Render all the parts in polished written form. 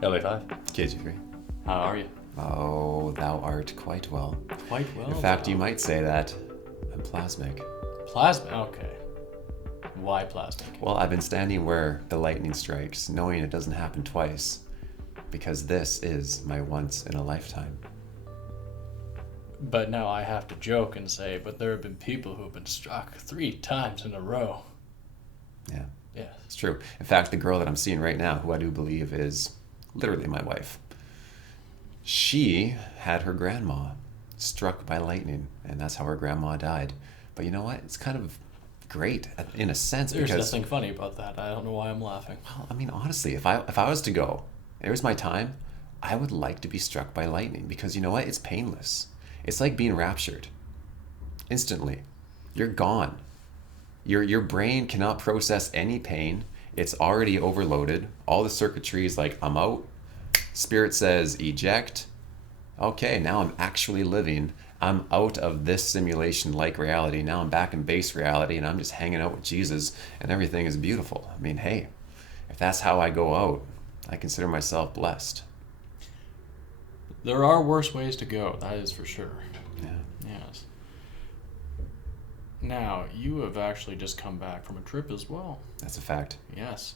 LA5 KG3. How are you? Oh, thou art quite well. Quite well. In fact, you might say that I'm plasmic. Plasma? Okay. Why plastic? Well, I've been standing where the lightning strikes, knowing it doesn't happen twice, because this is my once in a lifetime. But now I have to joke and say, but there have been people who have been struck 3 times in a row. Yeah, Yes. it's true. In fact, the girl that I'm seeing right now, who I do believe is literally my wife, she had her grandma struck by lightning, and that's how her grandma died. But you know what? It's kind of great in a sense. There's because nothing funny about that. I don't know why I'm laughing. Well, I mean, honestly, if I was to go, it was my time, I would like to be struck by lightning because you know what? It's painless. It's like being raptured. Instantly. You're gone. Your brain cannot process any pain. It's already overloaded. All the circuitry is like, I'm out. Spirit says, eject. Okay, now I'm actually living. I'm out of this simulation-like reality. Now I'm back in base reality and I'm just hanging out with Jesus and everything is beautiful. I mean, hey, if that's how I go out, I consider myself blessed. There are worse ways to go, that is for sure. Yeah. Yes. Now, you have actually just come back from a trip as well. That's a fact. Yes.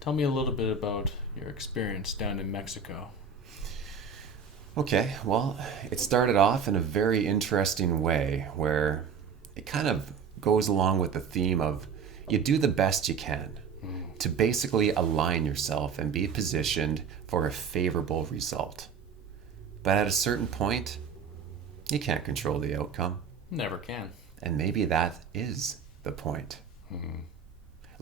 Tell me a little bit about your experience down in Mexico. Okay, well, it started off in a very interesting way where it kind of goes along with the theme of you do the best you can to basically align yourself and be positioned for a favorable result. But at a certain point, you can't control the outcome. Never can. And maybe that is the point.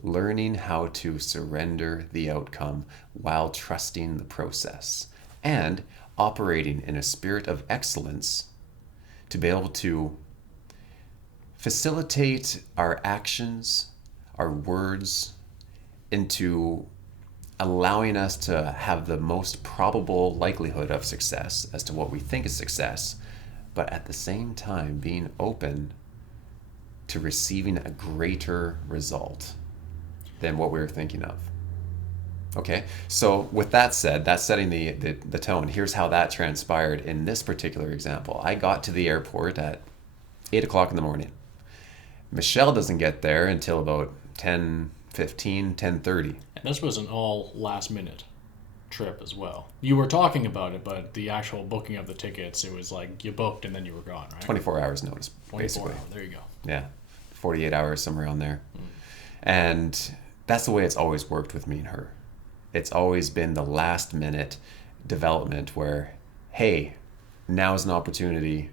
Learning how to surrender the outcome while trusting the process and operating in a spirit of excellence to be able to facilitate our actions, our words, into allowing us to have the most probable likelihood of success as to what we think is success, but at the same time being open to receiving a greater result than what we were thinking of. Okay, so with that said, that's setting the tone. Here's how that transpired in this particular example. I got to the airport at 8 o'clock in the morning. Michelle doesn't get there until about 10:15, 10:30. And this was an all last minute trip as well. You were talking about it, but the actual booking of the tickets, it was like you booked and then you were gone, right? 24 hours notice, 24 basically. hours. There you go. Yeah, 48 hours, somewhere around there. And that's the way it's always worked with me and her. It's always been the last minute development where, hey, now's an opportunity.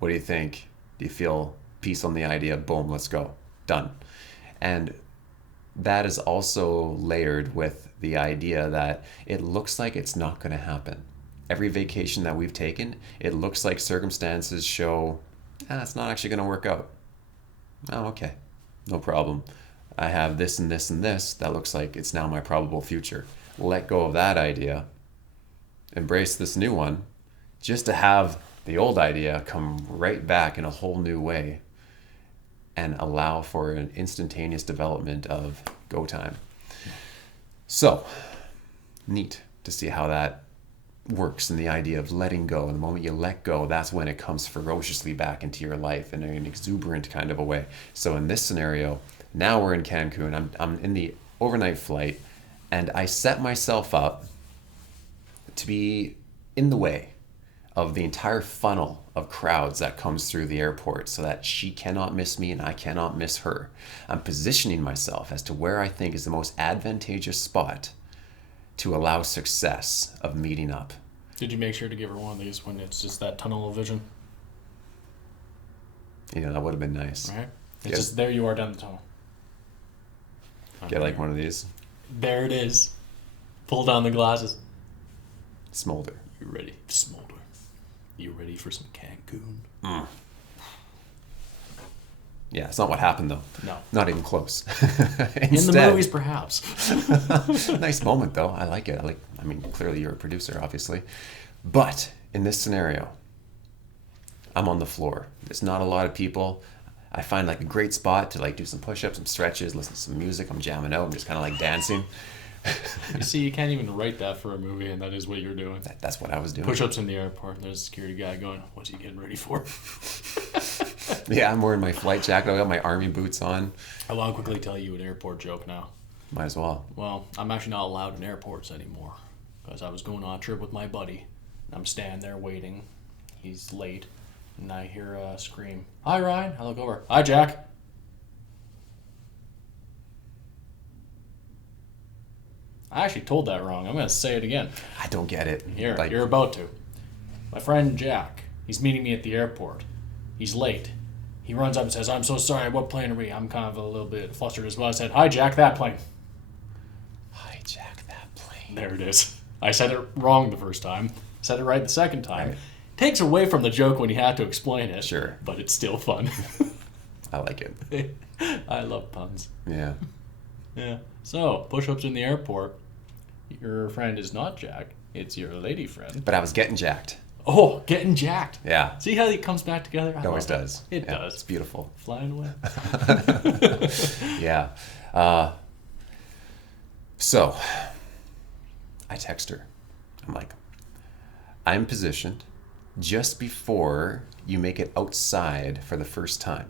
What do you think? Do you feel peace on the idea? Boom, let's go. Done. And that is also layered with the idea that it looks like it's not going to happen. Every vacation that we've taken, it looks like circumstances show, it's not actually going to work out. Oh, okay. No problem. I have this and this and this. That looks like it's now my probable future. Let go of that idea. Embrace this new one. Just to have the old idea come right back in a whole new way and allow for an instantaneous development of go time. So, neat to see how that works and the idea of letting go. And the moment you let go, that's when it comes ferociously back into your life in an exuberant kind of a way. So in this scenario, now we're in Cancun. I'm in the overnight flight, and I set myself up to be in the way of the entire funnel of crowds that comes through the airport so that she cannot miss me and I cannot miss her. I'm positioning myself as to where I think is the most advantageous spot to allow success of meeting up. Did you make sure to give her one of these when it's just that tunnel of vision? You know, that would have been nice. Right? It's just there you are down the tunnel. Get like one of these. There it is. Pull down the glasses. Smolder. You ready? Smolder. You ready for some Cancun? Yeah, it's not what happened though. No. Not even close. In the movies, perhaps. Nice moment though. I like it. I mean, clearly you're a producer, obviously. But in this scenario, I'm on the floor. There's not a lot of people. I find like a great spot to like do some push-ups, some stretches, listen to some music. I'm jamming out. I'm just kind of like dancing. You see, you can't even write that for a movie, and that is what you're doing. That's what I was doing. Push-ups in the airport, and there's a security guy going, what's he getting ready for? Yeah, I'm wearing my flight jacket. I got my army boots on. I want to quickly tell you an airport joke now. Might as well. Well, I'm actually not allowed in airports anymore because I was going on a trip with my buddy. I'm standing there waiting. He's late, and I hear a scream. Hi, Ryan. I look over. Hi, Jack. I actually told that wrong. I'm going to say it again. I don't get it. Here, you're about to. My friend Jack, he's meeting me at the airport. He's late. He runs up and says, I'm so sorry, what plane are we? I'm kind of a little bit flustered as well. I said, hi, Jack, that plane. Hijack that plane. There it is. I said it wrong the first time. Said it right the second time. Right. Takes away from the joke when you have to explain it. Sure. But it's still fun. I like it. I love puns. Yeah. Yeah. So, push-ups in the airport. Your friend is not Jack. It's your lady friend. But I was getting jacked. Oh, getting jacked. Yeah. See how it comes back together? It always does. It does. It's beautiful. Flying away. Yeah. So, I text her. I'm like, I'm positioned just before you make it outside for the first time.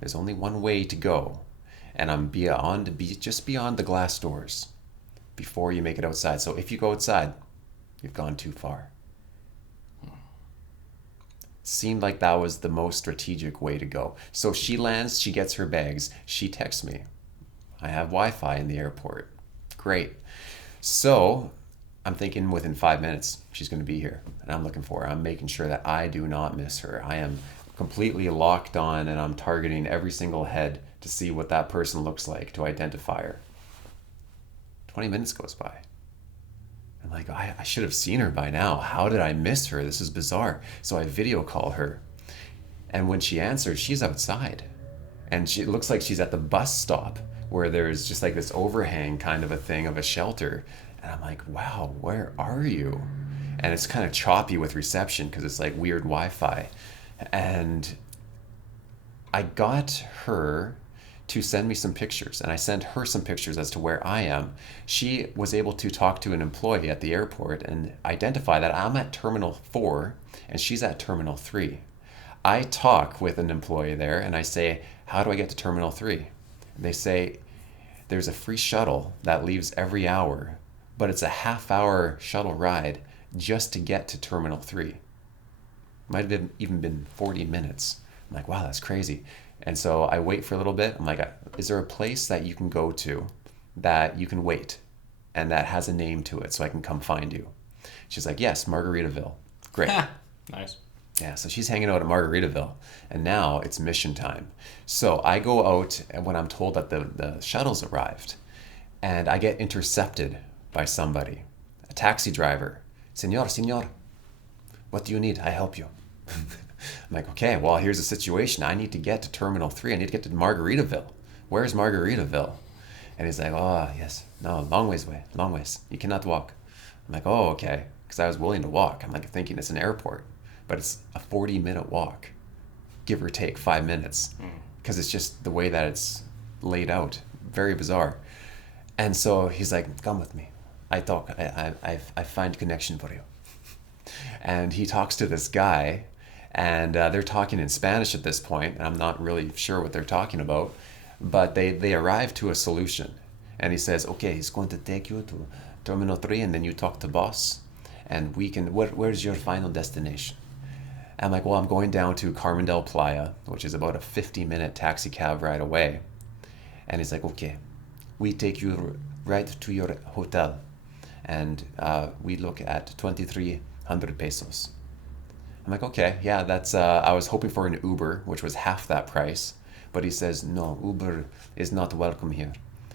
There's only one way to go, and I'm just beyond the glass doors before you make it outside. So if you go outside, you've gone too far. Seemed like that was the most strategic way to go. So she lands, she gets her bags, she texts me. I have Wi-Fi in the airport. Great. So I'm thinking within 5 minutes, she's going to be here. And I'm looking for her. I'm making sure that I do not miss her. I am completely locked on, and I'm targeting every single head to see what that person looks like, to identify her. 20 minutes goes by. I'm like, I should have seen her by now. How did I miss her? This is bizarre. So I video call her. And when she answers, she's outside. And it looks like she's at the bus stop where there's just like this overhang kind of a thing of a shelter. And I'm like, wow, where are you? And it's kind of choppy with reception because it's like weird Wi-Fi. And I got her to send me some pictures, and I sent her some pictures as to where I am. She was able to talk to an employee at the airport and identify that I'm at Terminal 4 and she's at Terminal 3. I talk with an employee there and I say, how do I get to Terminal 3? And they say, there's a free shuttle that leaves every hour, but it's a half-hour shuttle ride just to get to Terminal 3. Might have even been 40 minutes. I'm like, wow, that's crazy. And so I wait for a little bit. I'm like, is there a place that you can go to that you can wait and that has a name to it so I can come find you? She's like, yes, Margaritaville. Great. Nice. Yeah, so she's hanging out at Margaritaville, and now it's mission time. So I go out and when I'm told that the shuttle's arrived, and I get intercepted by somebody, a taxi driver. Senor, what do you need? I help you. I'm like, okay, well, here's the situation. I need to get to Terminal 3. I need to get to Margaritaville. Where's Margaritaville? And he's like, oh, yes. No, long ways away. Long ways. You cannot walk. I'm like, oh, okay. Because I was willing to walk. I'm like thinking it's an airport. But it's a 40-minute walk, give or take 5 minutes. Because it's just the way that it's laid out. Very bizarre. And so he's like, come with me. I talk. I find connection for you. And he talks to this guy. And they're talking in Spanish at this point, and I'm not really sure what they're talking about, but they arrive to a solution. And he says, okay, he's going to take you to Terminal 3, and then you talk to boss, and we can, where's your final destination? I'm like, well, I'm going down to Carmen del Playa, which is about a 50-minute taxi cab ride away. And he's like, okay, we take you right to your hotel, and we look at 2,300 pesos. I'm like, okay, yeah, that's, I was hoping for an Uber, which was half that price. But he says, no, Uber is not welcome here.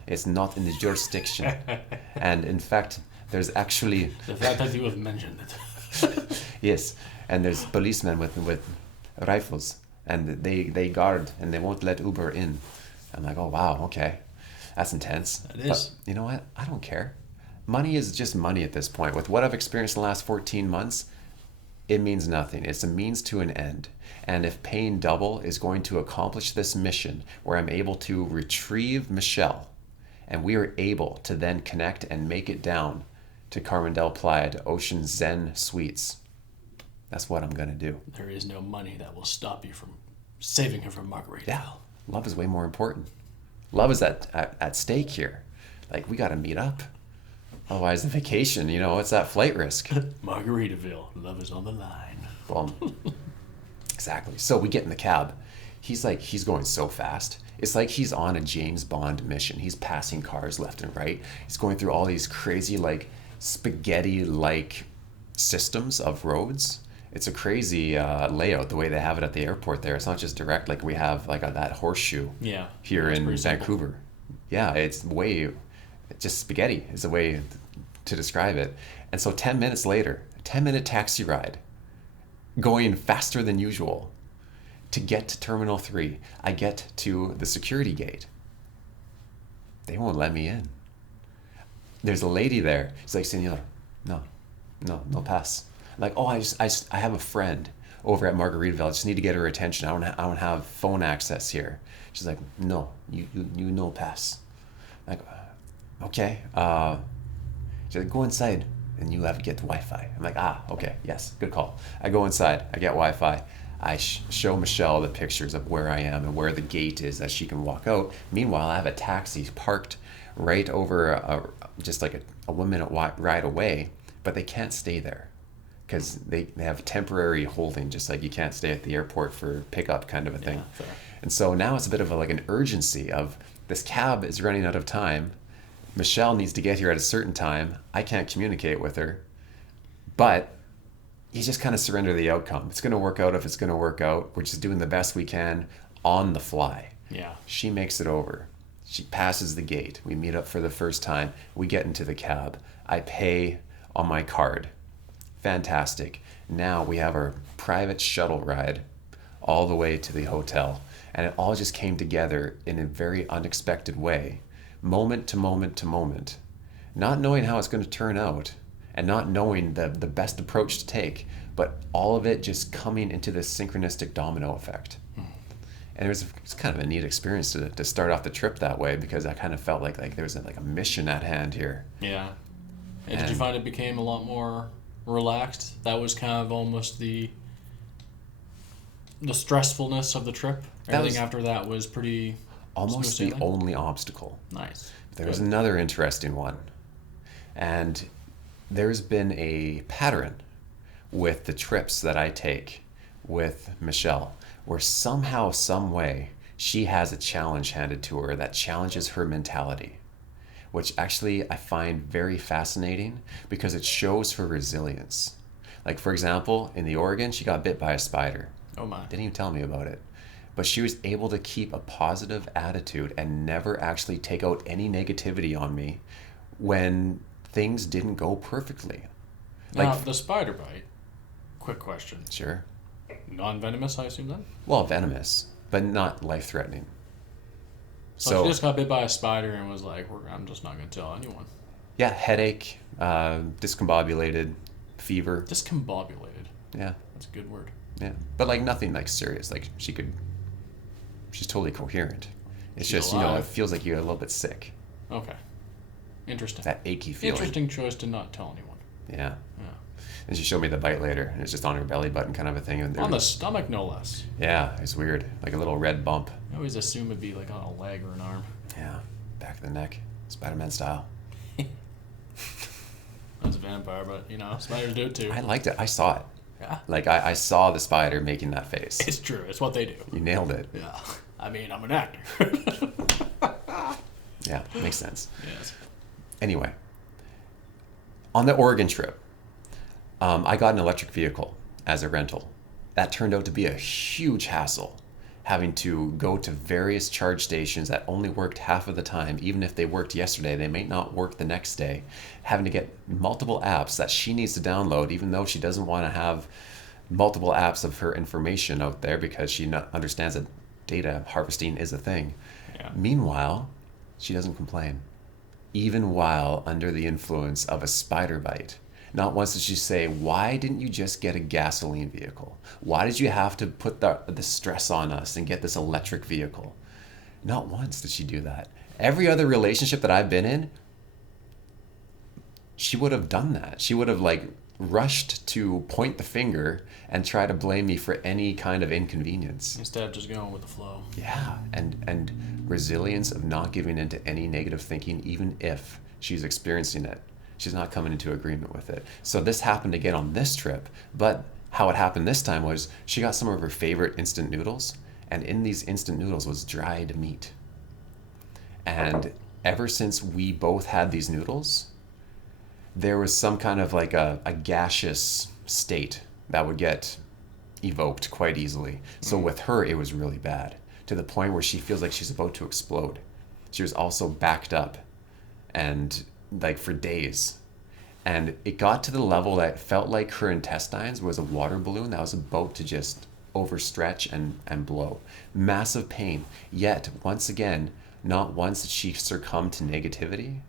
It's not in the jurisdiction. And in fact, there's actually... The fact that you have mentioned it. Yes, and there's policemen with rifles. And they guard, and they won't let Uber in. I'm like, oh, wow, okay. That's intense. It is. But you know what? I don't care. Money is just money at this point. With what I've experienced in the last 14 months... it means nothing. It's a means to an end. And if paying double is going to accomplish this mission where I'm able to retrieve Michelle And we were able to then connect and make it down to Carmen del Playa, to Ocean Zen Suites. That's what I'm going to do. There is no money that will stop you from saving her from Margaritaville. Yeah, love is way more important. Love is at stake here. Like, we got to meet up. Otherwise, the vacation, it's that flight risk. Margaritaville, love is on the line. Well, exactly. So we get in the cab. He's going so fast. It's like he's on a James Bond mission. He's passing cars left and right. He's going through all these crazy, like, spaghetti-like systems of roads. It's a crazy layout, the way they have it at the airport there. It's not just direct like we have like that horsesue here in Vancouver. Simple. Yeah, it's just spaghetti is the way to describe it. And so 10 minutes later, a 10-minute taxi ride, going faster than usual to get to Terminal 3. I get to the security gate. They won't let me in. There's a lady there. She's like, "Senor, no pass." I'm like, "Oh, I have a friend over at Margaritaville. I just need to get her attention. I don't have phone access here." She's like, "No, you no pass." I'm like, "Okay." She's like, "Go inside and you have to get to Wi-Fi." I'm like, "Okay, yes, good call." I go inside. I get Wi-Fi. I show Michelle the pictures of where I am and where the gate is that she can walk out. Meanwhile, I have a taxi parked right over just like a 1-minute ride away, but they can't stay there because they have temporary holding, just like you can't stay at the airport for pickup kind of a thing. Fair. And so now it's a bit of like an urgency of this cab is running out of time. Michelle needs to get here at a certain time. I can't communicate with her, but you just kind of surrender the outcome. It's going to work out if it's going to work out. We're just doing the best we can on the fly. Yeah. She makes it over. She passes the gate. We meet up for the first time. We get into the cab. I pay on my card. Fantastic. Now we have our private shuttle ride all the way to the hotel. And it all just came together in a very unexpected way, moment to moment to moment. Not knowing how it's going to turn out and not knowing the best approach to take, but all of it just coming into this synchronistic domino effect. And it's kind of a neat experience to start off the trip that way, because I kind of felt like there was a mission at hand here. Yeah. And did you find it became a lot more relaxed? That was kind of almost the stressfulness of the trip. Everything after that was pretty almost the only obstacle. Nice. There was another interesting one. And there's been a pattern with the trips that I take with Michelle, where somehow, some way, she has a challenge handed to her that challenges her mentality, which actually I find very fascinating because it shows her resilience. Like, for example, in the Oregon, she got bit by a spider. Oh my. Didn't even tell me about it. But she was able to keep a positive attitude and never actually take out any negativity on me when things didn't go perfectly. Now, the spider bite, quick question. Sure. Non-venomous, I assume then? Well, venomous, but not life-threatening. So she just got bit by a spider and was like, I'm just not going to tell anyone. Yeah, headache, discombobulated, fever. Discombobulated. Yeah. That's a good word. Yeah, but nothing serious. She's totally coherent. It's She's just, alive. it feels like you're a little bit sick. Okay. Interesting. That achy feeling. Interesting choice to not tell anyone. Yeah. Yeah. And she showed me the bite later, and it's just on her belly button kind of a thing. And On the stomach, no less. Yeah, it's weird. Like a little red bump. I always assume it'd be like on a leg or an arm. Yeah, back of the neck, Spider-Man style. That's a vampire, but, spiders do it too. I liked it. I saw it. Yeah. I saw the spider making that face. It's true. It's what they do. You nailed it. Yeah. I mean, I'm an actor. Yeah, makes sense. Yes. Anyway, on the Oregon trip, I got an electric vehicle as a rental. That turned out to be a huge hassle, having to go to various charge stations that only worked half of the time. Even if they worked yesterday, they may not work the next day. Having to get multiple apps that she needs to download, even though she doesn't want to have multiple apps of her information out there because she understands that data harvesting is a thing. Yeah. Meanwhile, she doesn't complain, even while under the influence of a spider bite. Not once did she say, "Why didn't you just get a gasoline vehicle? Why did you have to put the stress on us and get this electric vehicle?" Not once did she do that. Every other relationship that I've been in, she would have done that. She would have like rushed to point the finger and try to blame me for any kind of inconvenience. Instead of just going with the flow. Yeah, and resilience of not giving into any negative thinking, even if she's experiencing it. She's not coming into agreement with it. So this happened again on this trip, but how it happened this time was she got some of her favorite instant noodles, and in these instant noodles was dried meat. And ever since we both had these noodles, there was some kind of like a gaseous state that would get evoked quite easily. So with her, it was really bad, to the point where she feels like she's about to explode. She was also backed up and like for days. And it got to the level that it felt like her intestines was a water balloon that was about to just overstretch and blow. Massive pain. Yet, once again, not once did she succumb to negativity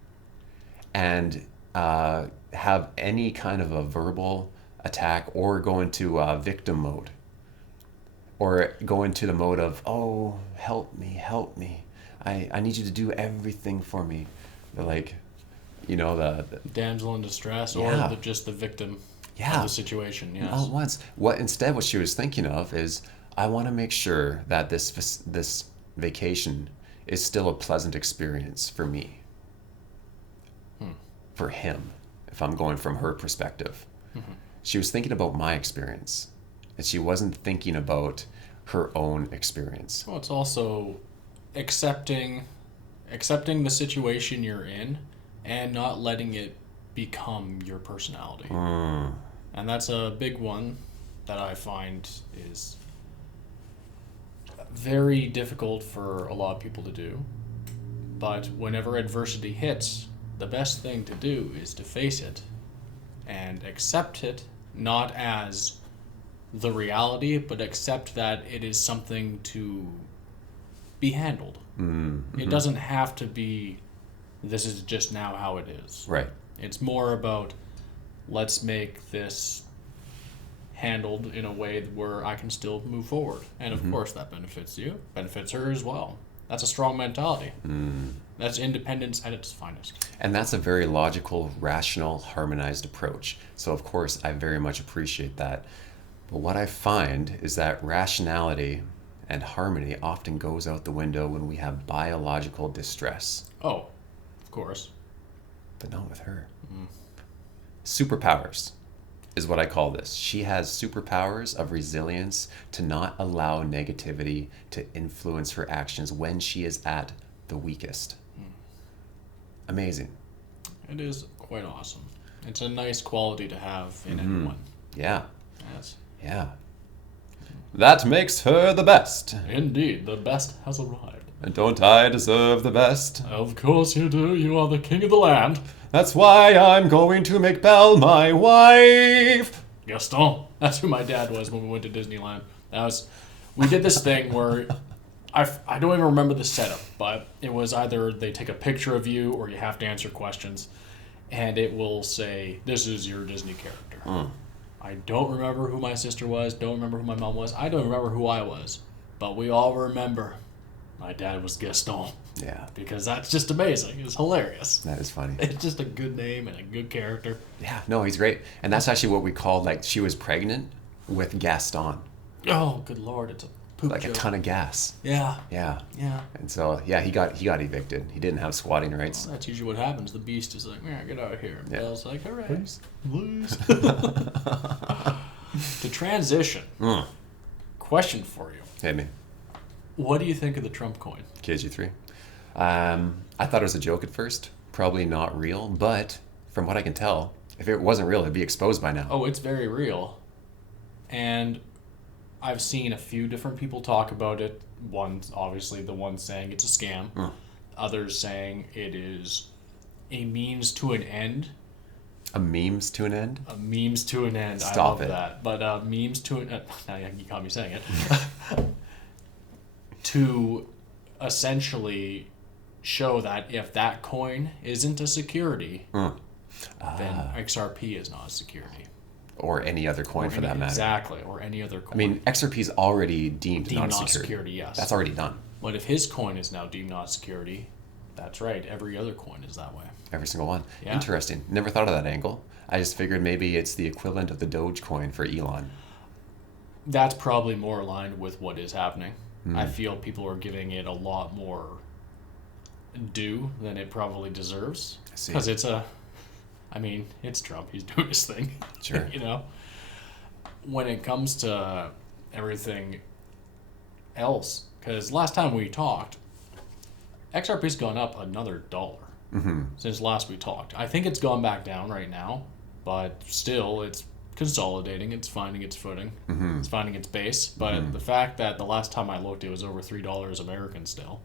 and have any kind of a verbal attack or go into victim mode or go into the mode of, oh, help me. I need you to do everything for me. Like, you know, the damsel in distress, Yeah. or just the victim Yeah. of the situation. Yes. Not once. What she was thinking of is, I want to make sure that this vacation is still a pleasant experience for me. For him, if I'm going from her perspective. She was thinking about my experience, and she wasn't thinking about her own experience. Well, it's also accepting the situation you're in and not letting it become your personality. And that's a big one that I find is very difficult for a lot of people to do. But whenever adversity hits, the best thing to do is to face it and accept it, not as the reality, but accept that it is something to be handled. It doesn't have to be, this is just now how it is. Right. It's more about, let's make this handled in a way where I can still move forward. And of course that benefits you, benefits her as well. That's a strong mentality. That's independence at its finest. And that's a very logical, rational, harmonized approach. So of course, I very much appreciate that. But what I find is that rationality and harmony often goes out the window when we have biological distress. Oh, of course. But not with her. Superpowers is what I call this. She has superpowers of resilience to not allow negativity to influence her actions when she is at the weakest. Amazing. It is quite awesome. It's a nice quality to have in anyone. Yeah. Yes. Yeah. That makes her the best. Indeed, the best has arrived. And don't I deserve the best? Of course you do. You are the king of the land. That's why I'm going to make Belle my wife. Gaston. That's who my dad was when we went to Disneyland. We did this thing where I don't even remember the setup, but it was either they take a picture of you or you have to answer questions, and it will say, this is your Disney character. I don't remember who my sister was, don't remember who my mom was, I don't remember who I was, but we all remember my dad was Gaston. Yeah. Because that's just amazing. It's hilarious. That is funny. It's just a good name and a good character. Yeah, no, he's great. And that's actually what we called, like, she was pregnant with Gaston. Oh, good Lord, it's a poop Like joke. a ton of gas. Yeah. Yeah. Yeah. And so, yeah, he got evicted. He didn't have squatting rights. Well, that's usually what happens. The beast is like, yeah, get out of here. And Yeah. Belle's like, hooray. Please. Please. To transition, question for you. Hit me. What do you think of the Trump coin? KG3. I thought it was a joke at first. Probably not real, but from what I can tell, if it wasn't real, it'd be exposed by now. Oh, it's very real. And I've seen a few different people talk about it. One, obviously, the one saying it's a scam. Others saying it is a means to an end. A memes to an end? A memes to an end. Stop I love it. that. But memes to an end. Now you caught me saying it. To essentially show that if that coin isn't a security, then XRP is not a security. Or any other coin for that matter. Exactly, or any other coin. I mean, XRP is already deemed deemed not not security. security, yes. That's already done. But if his coin is now deemed not security, That's right. Every other coin is that way. Every single one. Yeah. Interesting. Never thought of that angle. I just figured maybe it's the equivalent of the Dogecoin for Elon. That's probably more aligned with what is happening. I feel people are giving it a lot more due than it probably deserves. I see. Because it's Trump. He's doing his thing. Sure. When it comes to everything else, because last time we talked, XRP's gone up another $1 since last we talked. I think it's gone back down right now, but still it's consolidating. It's finding its footing. It's finding its base. But the fact that the last time I looked, it was over $3 American still.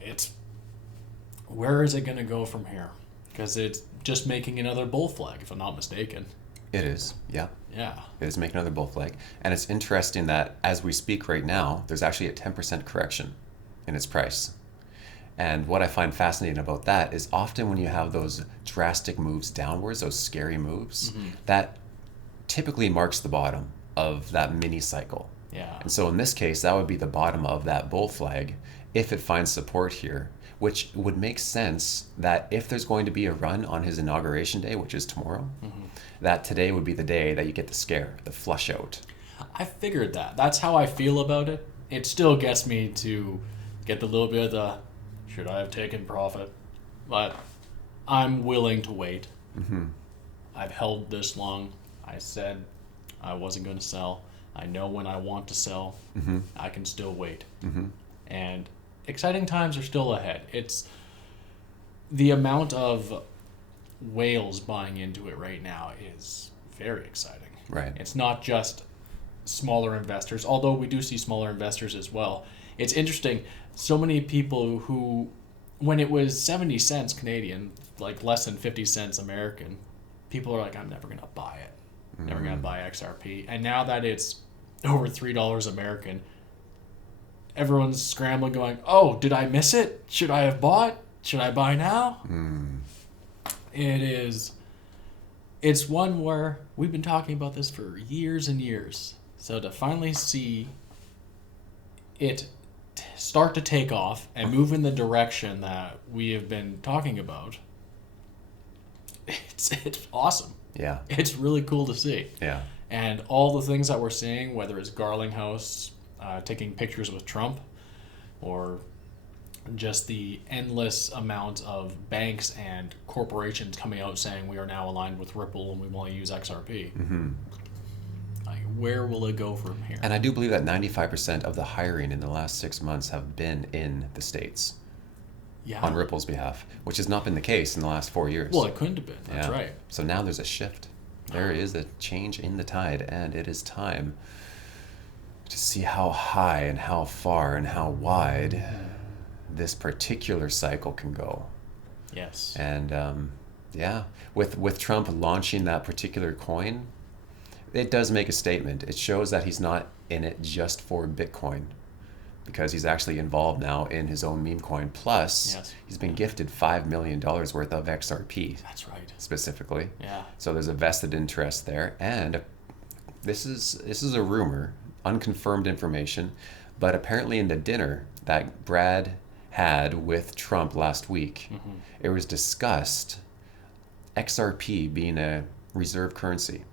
It's where is it going to go from here? Because it's just making another bull flag, if I'm not mistaken. It is, yeah. Yeah. It is making another bull flag. And it's interesting that as we speak right now, there's actually a 10% correction in its price. And what I find fascinating about that is often when you have those drastic moves downwards, those scary moves, that typically marks the bottom of that mini cycle. Yeah. And so in this case, that would be the bottom of that bull flag if it finds support here, which would make sense that if there's going to be a run on his inauguration day, which is tomorrow, that today would be the day that you get the scare, the flush out. I figured that. That's how I feel about it. It still gets me to get the little bit of the, should I have taken profit? But I'm willing to wait. I've held this long. I said I wasn't going to sell. I know when I want to sell. I can still wait. And exciting times are still ahead. It's the amount of whales buying into it right now is very exciting. Right. It's not just smaller investors, although we do see smaller investors as well. It's interesting. So many people who, when it was 70 cents Canadian, like less than 50 cents American, people are like, I'm never going to buy it. Never going to buy XRP. And now that it's over $3 American, everyone's scrambling going, oh, did I miss it? Should I have bought? Should I buy now? It's one where we've been talking about this for years and years. So to finally see it start to take off and move in the direction that we have been talking about, it's awesome. Yeah. It's really cool to see. Yeah. And all the things that we're seeing, whether it's Garlinghouse taking pictures with Trump, or just the endless amount of banks and corporations coming out saying we are now aligned with Ripple and we want to use XRP. Like, where will it go from here? And I do believe that 95% of the hiring in the last 6 months have been in the States on Ripple's behalf, which has not been the case in the last 4 years. Well, it couldn't have been. That's right. So now there's a shift. There is a change in the tide, and it is time to see how high and how far and how wide this particular cycle can go. Yes. And with Trump launching that particular coin, it does make a statement. It shows that he's not in it just for Bitcoin, because he's actually involved now in his own meme coin. Plus, he's been gifted $5 million worth of XRP. That's right. Specifically. Yeah. So there's a vested interest there, and this is a rumor, unconfirmed information, but apparently in the dinner that Brad had with Trump last week, it was discussed XRP being a reserve currency.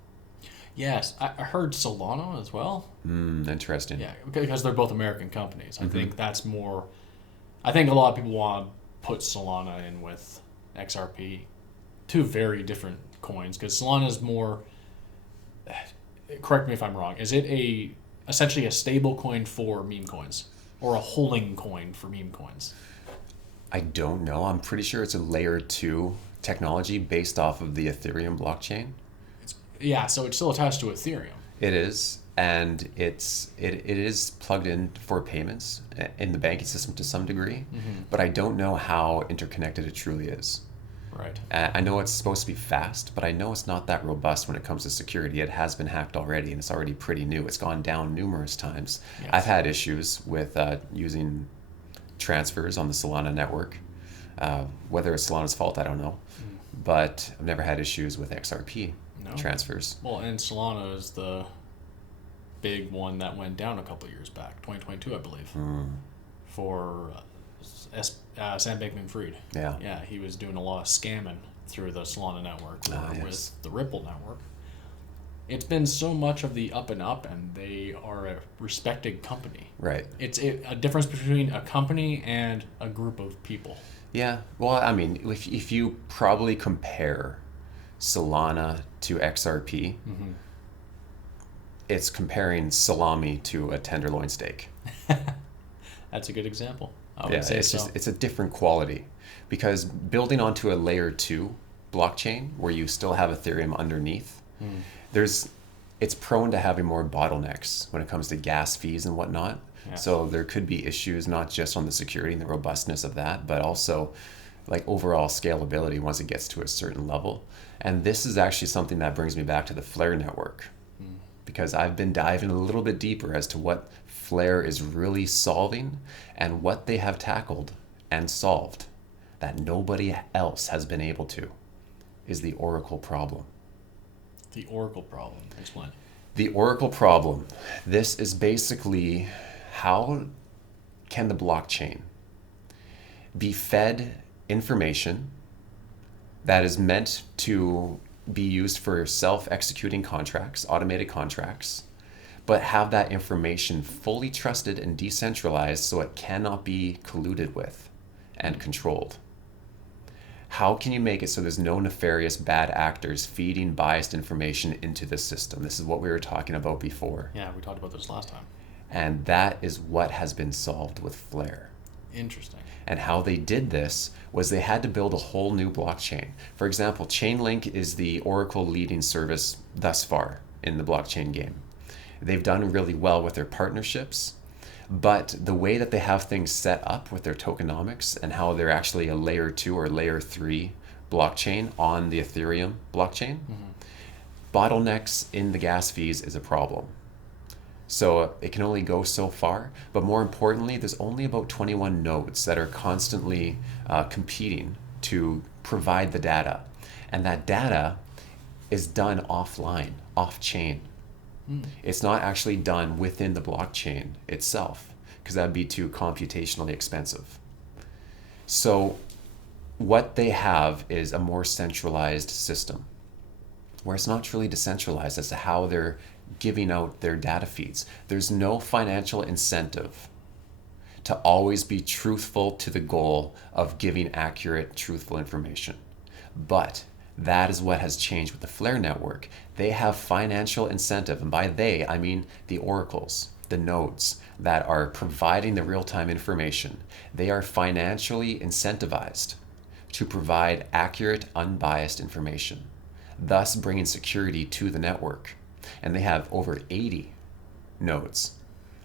Yes, I heard Solana as well. Interesting. Yeah, because they're both American companies. I think that's more. I think a lot of people want to put Solana in with XRP, two very different coins. Because Solana is more. Correct me if I'm wrong. Is it essentially a stable coin for meme coins, or a holding coin for meme coins? I don't know. I'm pretty sure it's a layer 2 technology based off of the Ethereum blockchain. Yeah, so it's still attached to Ethereum. It is, and it is plugged in for payments in the banking system to some degree, but I don't know how interconnected it truly is. Right. I know it's supposed to be fast, but I know it's not that robust when it comes to security. It has been hacked already, and it's already pretty new. It's gone down numerous times. Yes. I've had issues with using transfers on the Solana network. Whether it's Solana's fault, I don't know. But I've never had issues with XRP transfers. Well, and Solana is the big one that went down a couple of years back, 2022, I believe, for Sam Bankman-Fried. Yeah. Yeah, he was doing a lot of scamming through the Solana network or Yes. with the Ripple network. It's been so much of the up and up, and they are a respected company. Right. It's a difference between a company and a group of people. Yeah. Well, I mean, if you probably compare Solana to XRP, it's comparing salami to a tenderloin steak. That's a good example. I would Yeah, say it's so. just it's a different quality, because building onto a layer 2 blockchain where you still have Ethereum underneath, it's prone to having more bottlenecks when it comes to gas fees and whatnot. Yeah. So there could be issues not just on the security and the robustness of that, but also like overall scalability once it gets to a certain level. And this is actually something that brings me back to the Flare network, because I've been diving a little bit deeper as to what Flare is really solving and what they have tackled and solved that nobody else has been able to is the Oracle problem. The Oracle problem. Explain. The Oracle problem. This is basically, how can the blockchain be fed information that is meant to be used for self-executing contracts, automated contracts, but have that information fully trusted and decentralized so it cannot be colluded with and controlled? How can you make it so there's no nefarious bad actors feeding biased information into the system? This is what we were talking about before. Yeah, we talked about this last time. And that is what has been solved with Flare. Interesting. And how they did this was they had to build a whole new blockchain. For example, Chainlink is the Oracle leading service thus far in the blockchain game. They've done really well with their partnerships, but the way that they have things set up with their tokenomics and how they're actually a layer 2 or layer 3 blockchain on the Ethereum blockchain, bottlenecks in the gas fees is a problem. So it can only go so far, but more importantly, there's only about 21 nodes that are constantly competing to provide the data. And that data is done offline, off-chain. It's not actually done within the blockchain itself, because that'd be too computationally expensive. So what they have is a more centralized system, where it's not truly decentralized as to how they're giving out their data feeds. There's no financial incentive to always be truthful to the goal of giving accurate, truthful information. But that is what has changed with the Flare network. They have financial incentive, and by they, I mean the oracles, the nodes that are providing the real-time information. They are financially incentivized to provide accurate, unbiased information, thus bringing security to the network. And they have over 80 nodes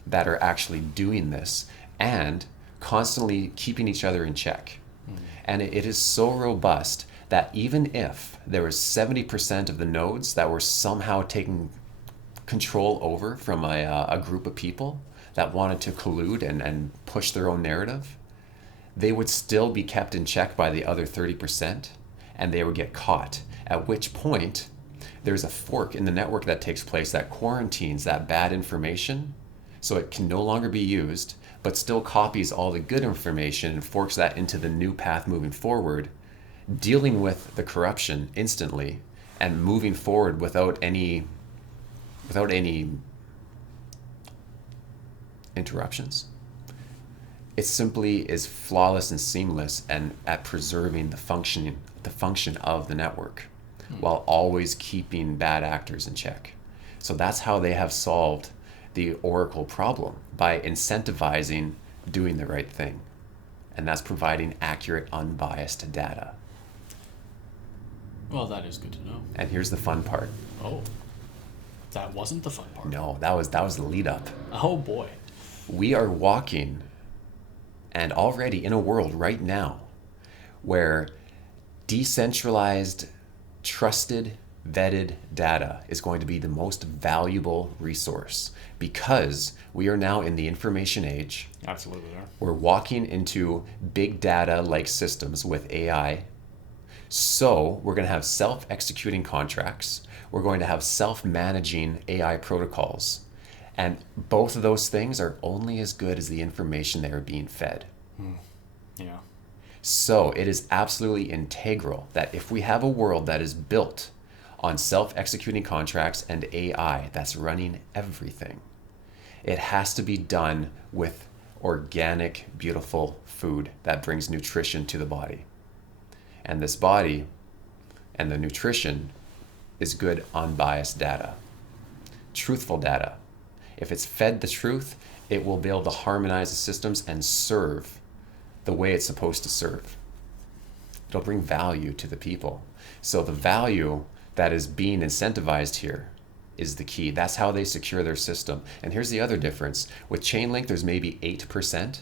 that are actually doing this and constantly keeping each other in check. And it is so robust that even if there was 70% of the nodes that were somehow taking control over from a group of people that wanted to collude and push their own narrative, they would still be kept in check by the other 30%, and they would get caught, at which point there's a fork in the network that takes place that quarantines that bad information so it can no longer be used, but still copies all the good information and forks that into the new path moving forward, dealing with the corruption instantly and moving forward without any interruptions. It simply is flawless and seamless and at preserving the function of the network while always keeping bad actors in check. So that's how they have solved the Oracle problem, by incentivizing doing the right thing. And that's providing accurate, unbiased data. Well, that is good to know. And here's the fun part. Oh, that wasn't the fun part. No, that was the lead up. Oh boy. We are walking and already in a world right now where decentralized, trusted, vetted data is going to be the most valuable resource, because we are now in the information age. Absolutely. We're walking into big data like systems with AI. So we're going to have self-executing contracts. We're going to have self-managing AI protocols. And both of those things are only as good as the information they are being fed. Yeah. So it is absolutely integral that if we have a world that is built on self-executing contracts and AI that's running everything, it has to be done with organic, beautiful food that brings nutrition to the body. And this body and the nutrition is good, unbiased data, truthful data. If it's fed the truth, it will be able to harmonize the systems and serve the way it's supposed to serve. It'll bring value to the people. So the value that is being incentivized here is the key. That's how they secure their system. And here's the other difference. With Chainlink, there's maybe 8%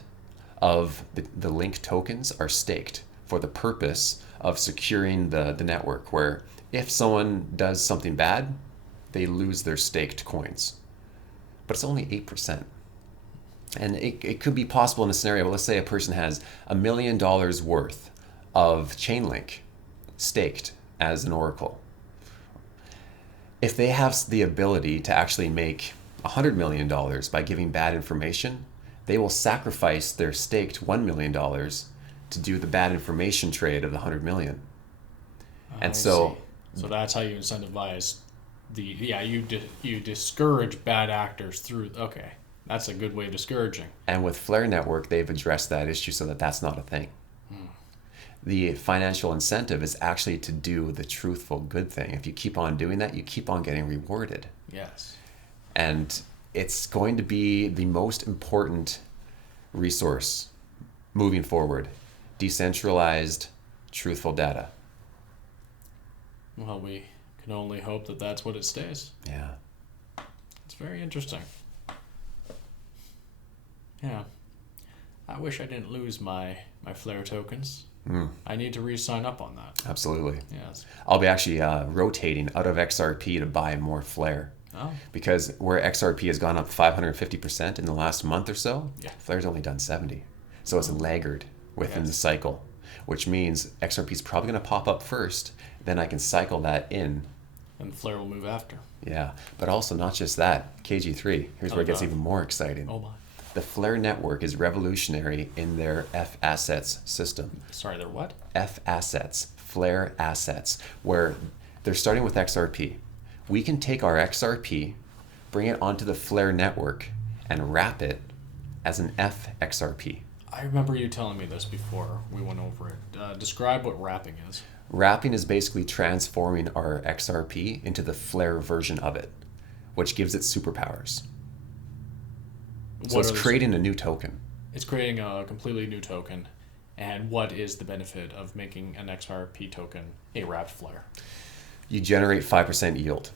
of the link tokens are staked for the purpose of securing the network, where if someone does something bad, they lose their staked coins. But it's only 8%. And it could be possible in a scenario, but let's say a person has $1 million worth of Chainlink staked as an oracle. If they have the ability to actually make $100 million by giving bad information, they will sacrifice their staked $1 million to do the bad information trade of the 100 million. And so that's how you incentivize you discourage bad actors through. Okay, that's a good way of discouraging. And with Flare Network, they've addressed that issue so that that's not a thing. The financial incentive is actually to do the truthful, good thing. If you keep on doing that, you keep on getting rewarded. Yes. And it's going to be the most important resource moving forward. Decentralized, truthful data. Well, we can only hope that that's what it stays. Yeah. It's very interesting. Yeah. I wish I didn't lose my Flare tokens. I need to re-sign up on that. Absolutely. Yes. I'll be actually rotating out of XRP to buy more Flare. Oh. Because where XRP has gone up 550% in the last month or so, Flare's only done 70. So it's a laggard within the cycle, which means XRP is probably going to pop up first. Then I can cycle that in. And Flare will move after. Yeah. But also not just that. KG3. Here's where it gets even more exciting. Oh my. The Flare network is revolutionary in their F assets system. Sorry, they're what? F assets, Flare assets, where they're starting with XRP. We can take our XRP, bring it onto the Flare network, and wrap it as an FXRP. I remember you telling me this before we went over it. Describe what wrapping is. Wrapping is basically transforming our XRP into the Flare version of it, which gives it superpowers. So it's creating a new token. It's creating a completely new token. And what is the benefit of making an XRP token a wrapped Flare? You generate 5% yield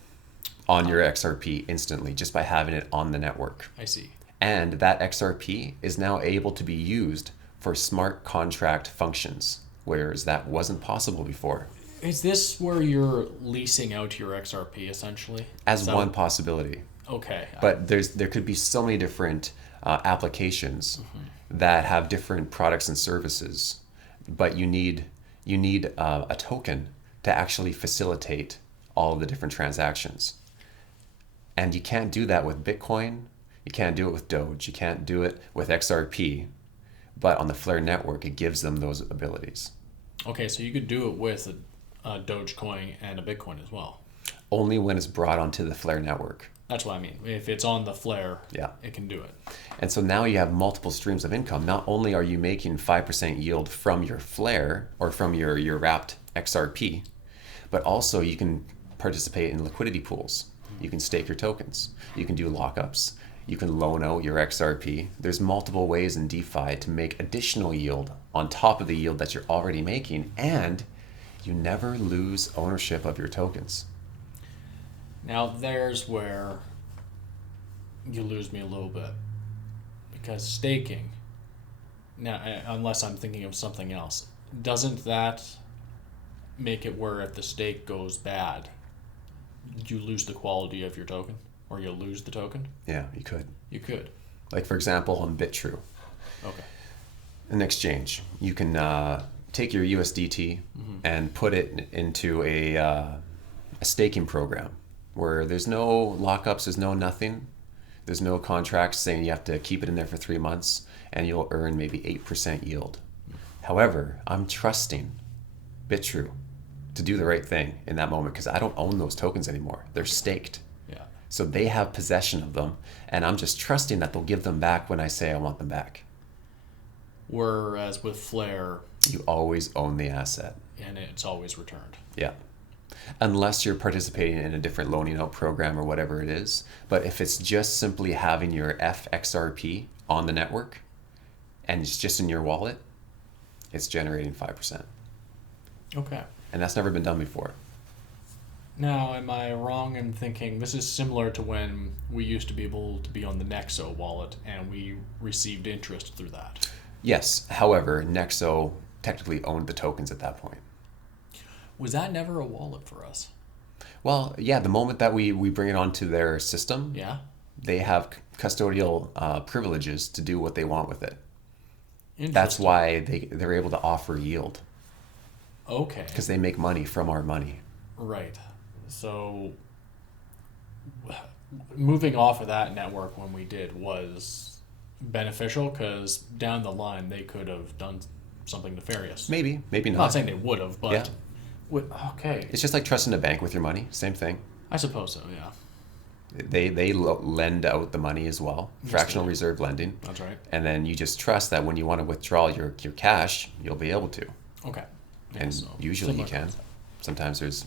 on your XRP instantly just by having it on the network. I see. And that XRP is now able to be used for smart contract functions, whereas that wasn't possible before. Is this where you're leasing out your XRP essentially? As one possibility. Okay. But there could be so many different applications that have different products and services, but you need a token to actually facilitate all of the different transactions. And you can't do that with Bitcoin. You can't do it with Doge. You can't do it with XRP. But on the Flare network, it gives them those abilities. Okay, so you could do it with a Dogecoin and a Bitcoin as well. Only when it's brought onto the Flare network. That's what I mean. If it's on the Flare, it can do it. And so now you have multiple streams of income. Not only are you making 5% yield from your Flare or from your wrapped XRP, but also you can participate in liquidity pools. You can stake your tokens. You can do lockups. You can loan out your XRP. There's multiple ways in DeFi to make additional yield on top of the yield that you're already making, and you never lose ownership of your tokens. Now there's where you lose me a little bit, because staking, now unless I'm thinking of something else, doesn't that make it where if the stake goes bad, you lose the quality of your token, or you'll lose the token? Yeah, you could. You could. Like for example on BitTrue. Okay. An exchange. You can take your USDT and put it into a staking program where there's no lockups, there's no nothing. There's no contracts saying you have to keep it in there for 3 months, and you'll earn maybe 8% yield. However, I'm trusting BitTrue to do the right thing in that moment because I don't own those tokens anymore. They're staked. Yeah. So they have possession of them, and I'm just trusting that they'll give them back when I say I want them back. Whereas with Flare, You always own the asset. and it's always returned. Yeah. Unless you're participating in a different loaning out program or whatever it is. But if it's just simply having your FXRP on the network and it's just in your wallet, it's generating 5%. Okay. And that's never been done before. Now, am I wrong in thinking this is similar to when we used to be able to be on the Nexo wallet and we received interest through that? Yes. However, Nexo technically owned the tokens at that point. Was that never a wallet for us? Well, yeah, the moment that we bring it onto their system, Yeah. they have custodial privileges to do what they want with it. That's Interesting. why they're able to offer yield, Okay. because they make money from our money. Right. So moving off of that network when we did was beneficial because down the line they could have done something nefarious. Maybe I'm not. not saying they would have, but Yeah. okay. It's just like trusting a bank with your money. Same thing. I suppose so, yeah. They lend out the money as well, Yes, fractional they do. reserve lending, That's right. and then you just trust that when you want to withdraw your cash, you'll be able to. Okay. Yeah, And so usually you similar can. concept. Sometimes there's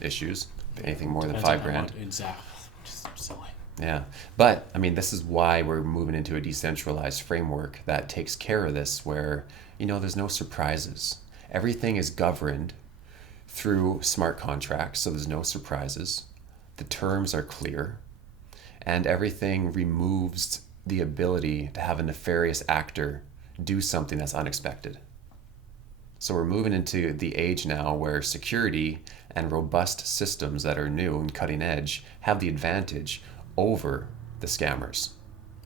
issues. Anything more than Depends on $5,000. how much- Exactly. Which is silly. Yeah. But I mean, this is why we're moving into a decentralized framework that takes care of this, where, there's no surprises. Everything is governed through smart contracts, so there's no surprises. The terms are clear, and everything removes the ability to have a nefarious actor do something that's unexpected. So we're moving into the age now where security and robust systems that are new and cutting edge have the advantage over the scammers.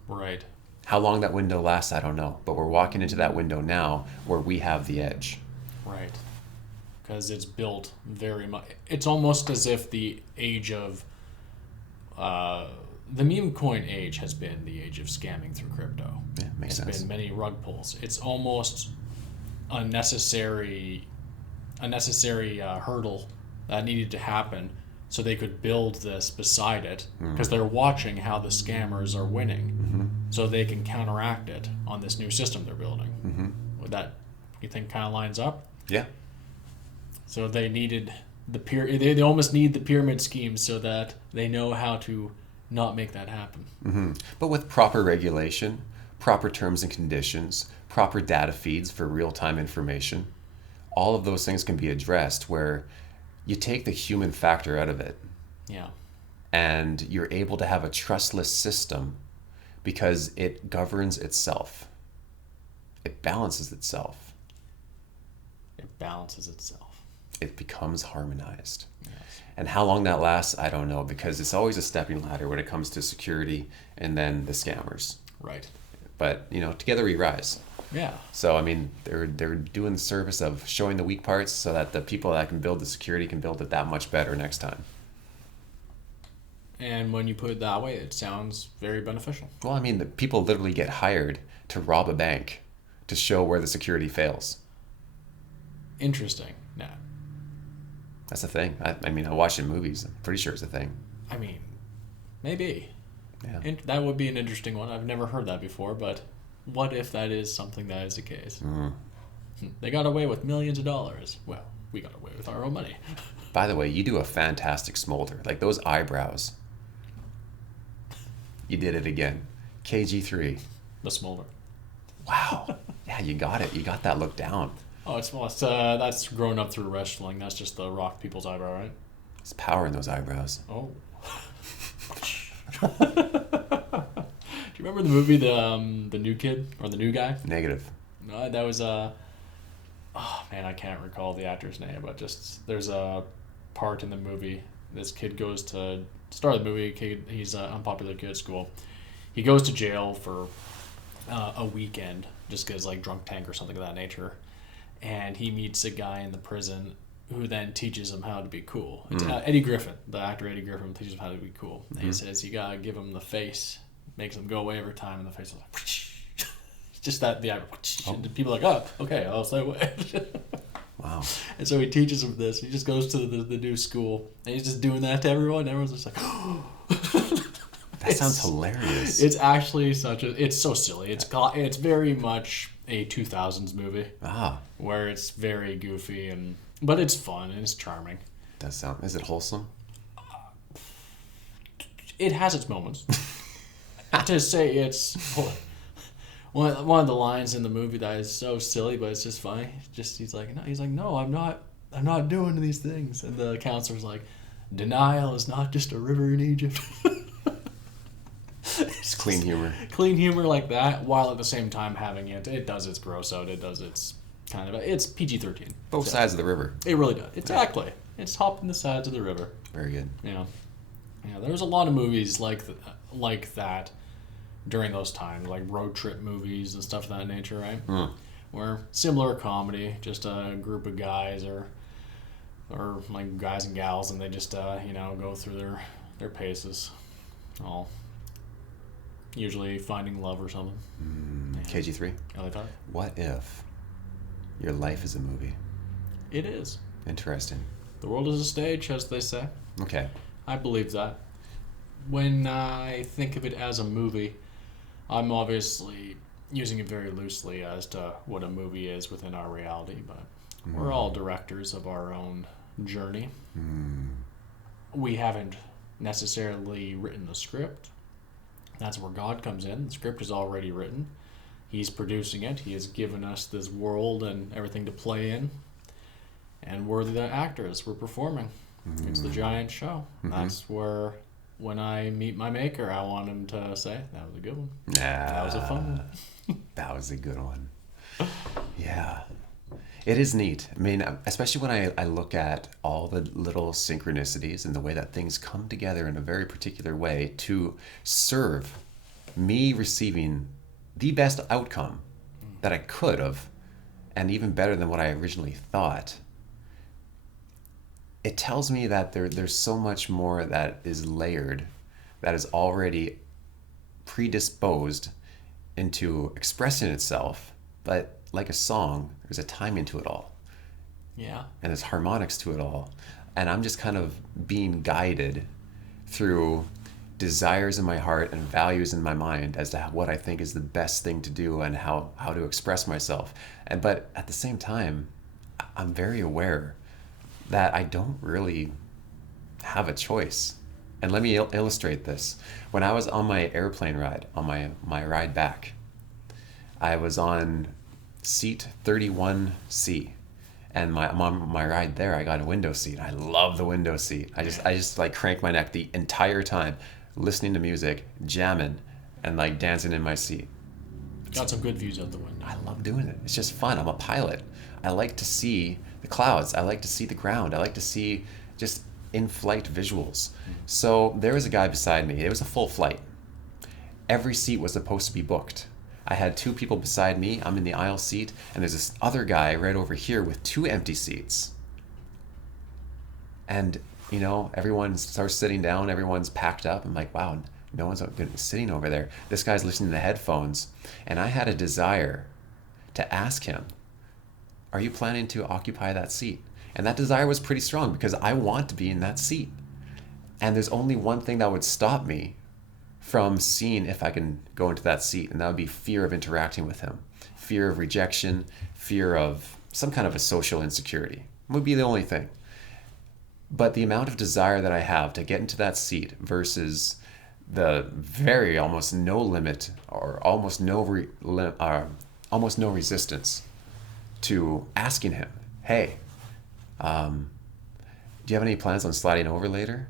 Right. How long that window lasts, I don't know, but we're walking into that window now where we have the edge. Right. Because it's built very much. It's almost as if the age of the meme coin age has been the age of scamming through crypto. Yeah, makes It's sense. been many rug pulls. It's almost a necessary hurdle that needed to happen so they could build this beside it because they're watching how the scammers are winning so they can counteract it on this new system they're building. Would that, you think, kind of lines up? Yeah. So they needed they almost need the pyramid scheme so that they know how to not make that happen. But with proper regulation, proper terms and conditions, proper data feeds for real-time information, all of those things can be addressed where you take the human factor out of it Yeah. and you're able to have a trustless system because it governs itself. It balances itself. It balances itself. It becomes harmonized. Yes. And how long that lasts, I don't know, because it's always a stepping ladder when it comes to security and then the scammers. Right. But, together we rise. Yeah. So, I mean, they're doing the service of showing the weak parts so that the people that can build the security can build it that much better next time. And when you put it that way, it sounds very beneficial. Well, I mean, the people literally get hired to rob a bank to show where the security fails. Interesting. Nah. That's a thing. I mean, I watch it in movies. I'm pretty sure it's a thing. I mean, maybe. Yeah. That would be an interesting one. I've never heard that before, but what if that is something that is the case? They got away with millions of dollars. Well, we got away with our own money. By the way, you do a fantastic smolder. Like those eyebrows. You did it again. KG3. The smolder. Wow. Yeah, you got it. You got that look down. Oh, that's grown up through wrestling. That's just the rock people's eyebrow, right? There's power in those eyebrows. Oh. Do you remember the movie the New Kid or the New Guy? Negative. No, that was oh man, I can't recall the actor's name, but just there's a part in the movie. This kid goes to start of the movie. He's an unpopular kid at school. He goes to jail for a weekend just because like drunk tank or something of that nature, and he meets a guy in the prison who then teaches him how to be cool. It's Eddie Griffin, the actor Eddie Griffin, teaches him how to be cool. And he says you gotta give him the face, makes him go away every time, and the face is like just that the and people are like, oh, okay, I'll stay away. Wow. And so he teaches them this. He just goes to the new school, and he's just doing that to everyone. And everyone's just like, That sounds hilarious. It's actually it's so silly. It's very much a 2000s movie. Where it's very goofy but it's fun and it's charming. Does sound. Is it wholesome? It has its moments. To say it's one of the lines in the movie that is so silly, but it's just funny. He's like, no, I'm not doing these things. And the counselor's like, denial is not just a river in Egypt. It's clean humor. Clean humor like that, while at the same time having it does its gross out. It does its kind of it's PG-13. Both sides of the river. It really does. Exactly. It's hopping the sides of the river. Very good. Yeah. There's a lot of movies like that during those times, like road trip movies and stuff of that nature, right? Where similar comedy, just a group of guys or like guys and gals, and they just go through their paces, all usually finding love or something. KG3. LA5. What if your life is a movie? It is. Interesting. The world is a stage, as they say. Okay. I believe that. When I think of it as a movie, I'm obviously using it very loosely as to what a movie is within our reality, but we're all directors of our own journey. We haven't necessarily written the script. That's where God comes in. The script is already written. He's producing it. He has given us this world and everything to play in. And we're the actors. We're performing. It's the giant show. That's where, when I meet my maker, I want him to say, that was a good one. That was a fun one. That was a good one. Yeah. It is neat. I mean, especially when I look at all the little synchronicities and the way that things come together in a very particular way to serve me receiving the best outcome that I could have, and even better than what I originally thought. It tells me that there's so much more that is layered, that is already predisposed into expressing itself, but like a song, there's a timing to it all. Yeah. And there's harmonics to it all. And I'm just kind of being guided through desires in my heart and values in my mind as to what I think is the best thing to do and how to express myself. But at the same time, I'm very aware that I don't really have a choice. And let me illustrate this. When I was on my airplane ride, on my ride back, I was on seat 31C. And my ride there, I got a window seat. I love the window seat. I just like crank my neck the entire time, listening to music, jamming, and like dancing in my seat. Got some good views out the window. I love doing it. It's just fun. I'm a pilot. I like to see the clouds. I like to see the ground. I like to see just in-flight visuals. So there was a guy beside me. It was a full flight. Every seat was supposed to be booked. I had two people beside me. I'm in the aisle seat, and there's this other guy right over here with two empty seats. And, everyone starts sitting down. Everyone's packed up. I'm like, wow, no one's sitting over there. This guy's listening to headphones. And I had a desire to ask him, are you planning to occupy that seat? And that desire was pretty strong because I want to be in that seat. And there's only one thing that would stop me from seeing if I can go into that seat, and that would be fear of interacting with him, fear of rejection, fear of some kind of a social insecurity. It would be the only thing. But the amount of desire that I have to get into that seat versus the very almost no limit or almost no resistance to asking him, hey, do you have any plans on sliding over later?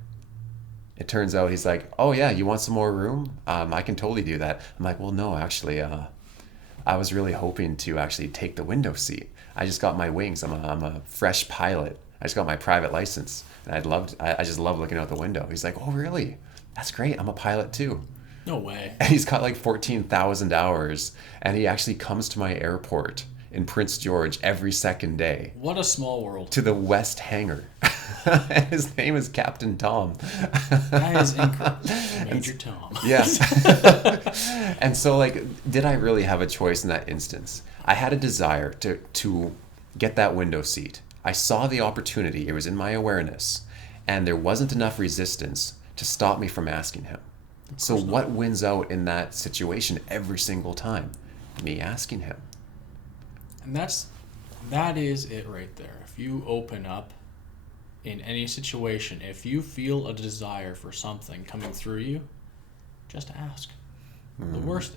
It turns out he's like, oh yeah, you want some more room? I can totally do that. I'm like, well, no, actually, I was really hoping to actually take the window seat. I just got my wings. I'm a fresh pilot. I just got my private license, and I just love looking out the window. He's like, oh really? That's great. I'm a pilot too. No way. And he's got like 14,000 hours, and he actually comes to my airport in Prince George every second day. What a small world. To the West Hangar. His name is Captain Tom. That is incorrect. Major Tom. Yes. And so, like, did I really have a choice in that instance? I had a desire to get that window seat. I saw the opportunity. It was in my awareness. And there wasn't enough resistance to stop me from asking him. So what wins out in that situation every single time? Me asking him. And that is it right there. If you open up in any situation, if you feel a desire for something coming through you, just ask. The worst,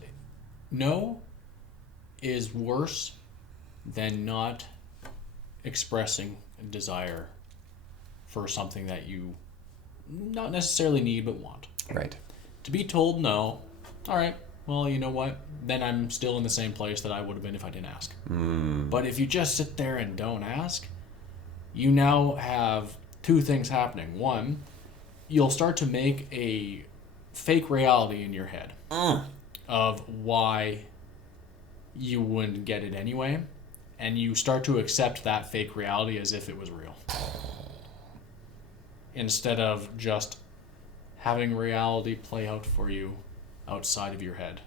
no is worse than not expressing a desire for something that you not necessarily need but want. Right. To be told no, all right, well, you know what? Then I'm still in the same place that I would have been if I didn't ask. But if you just sit there and don't ask, you now have two things happening. One, you'll start to make a fake reality in your head of why you wouldn't get it anyway, and you start to accept that fake reality as if it was real. Instead of just having reality play out for you outside of your head.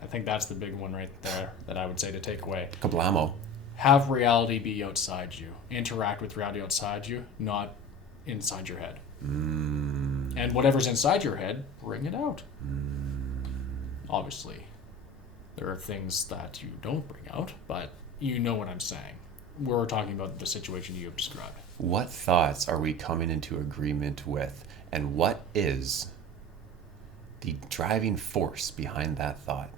I think that's the big one right there that I would say to take away. Kablamo. Have reality be outside you. Interact with reality outside you, not inside your head. And whatever's inside your head, bring it out. Obviously, there are things that you don't bring out, but you know what I'm saying. We're talking about the situation you have described. What thoughts are we coming into agreement with? And what is the driving force behind that thought?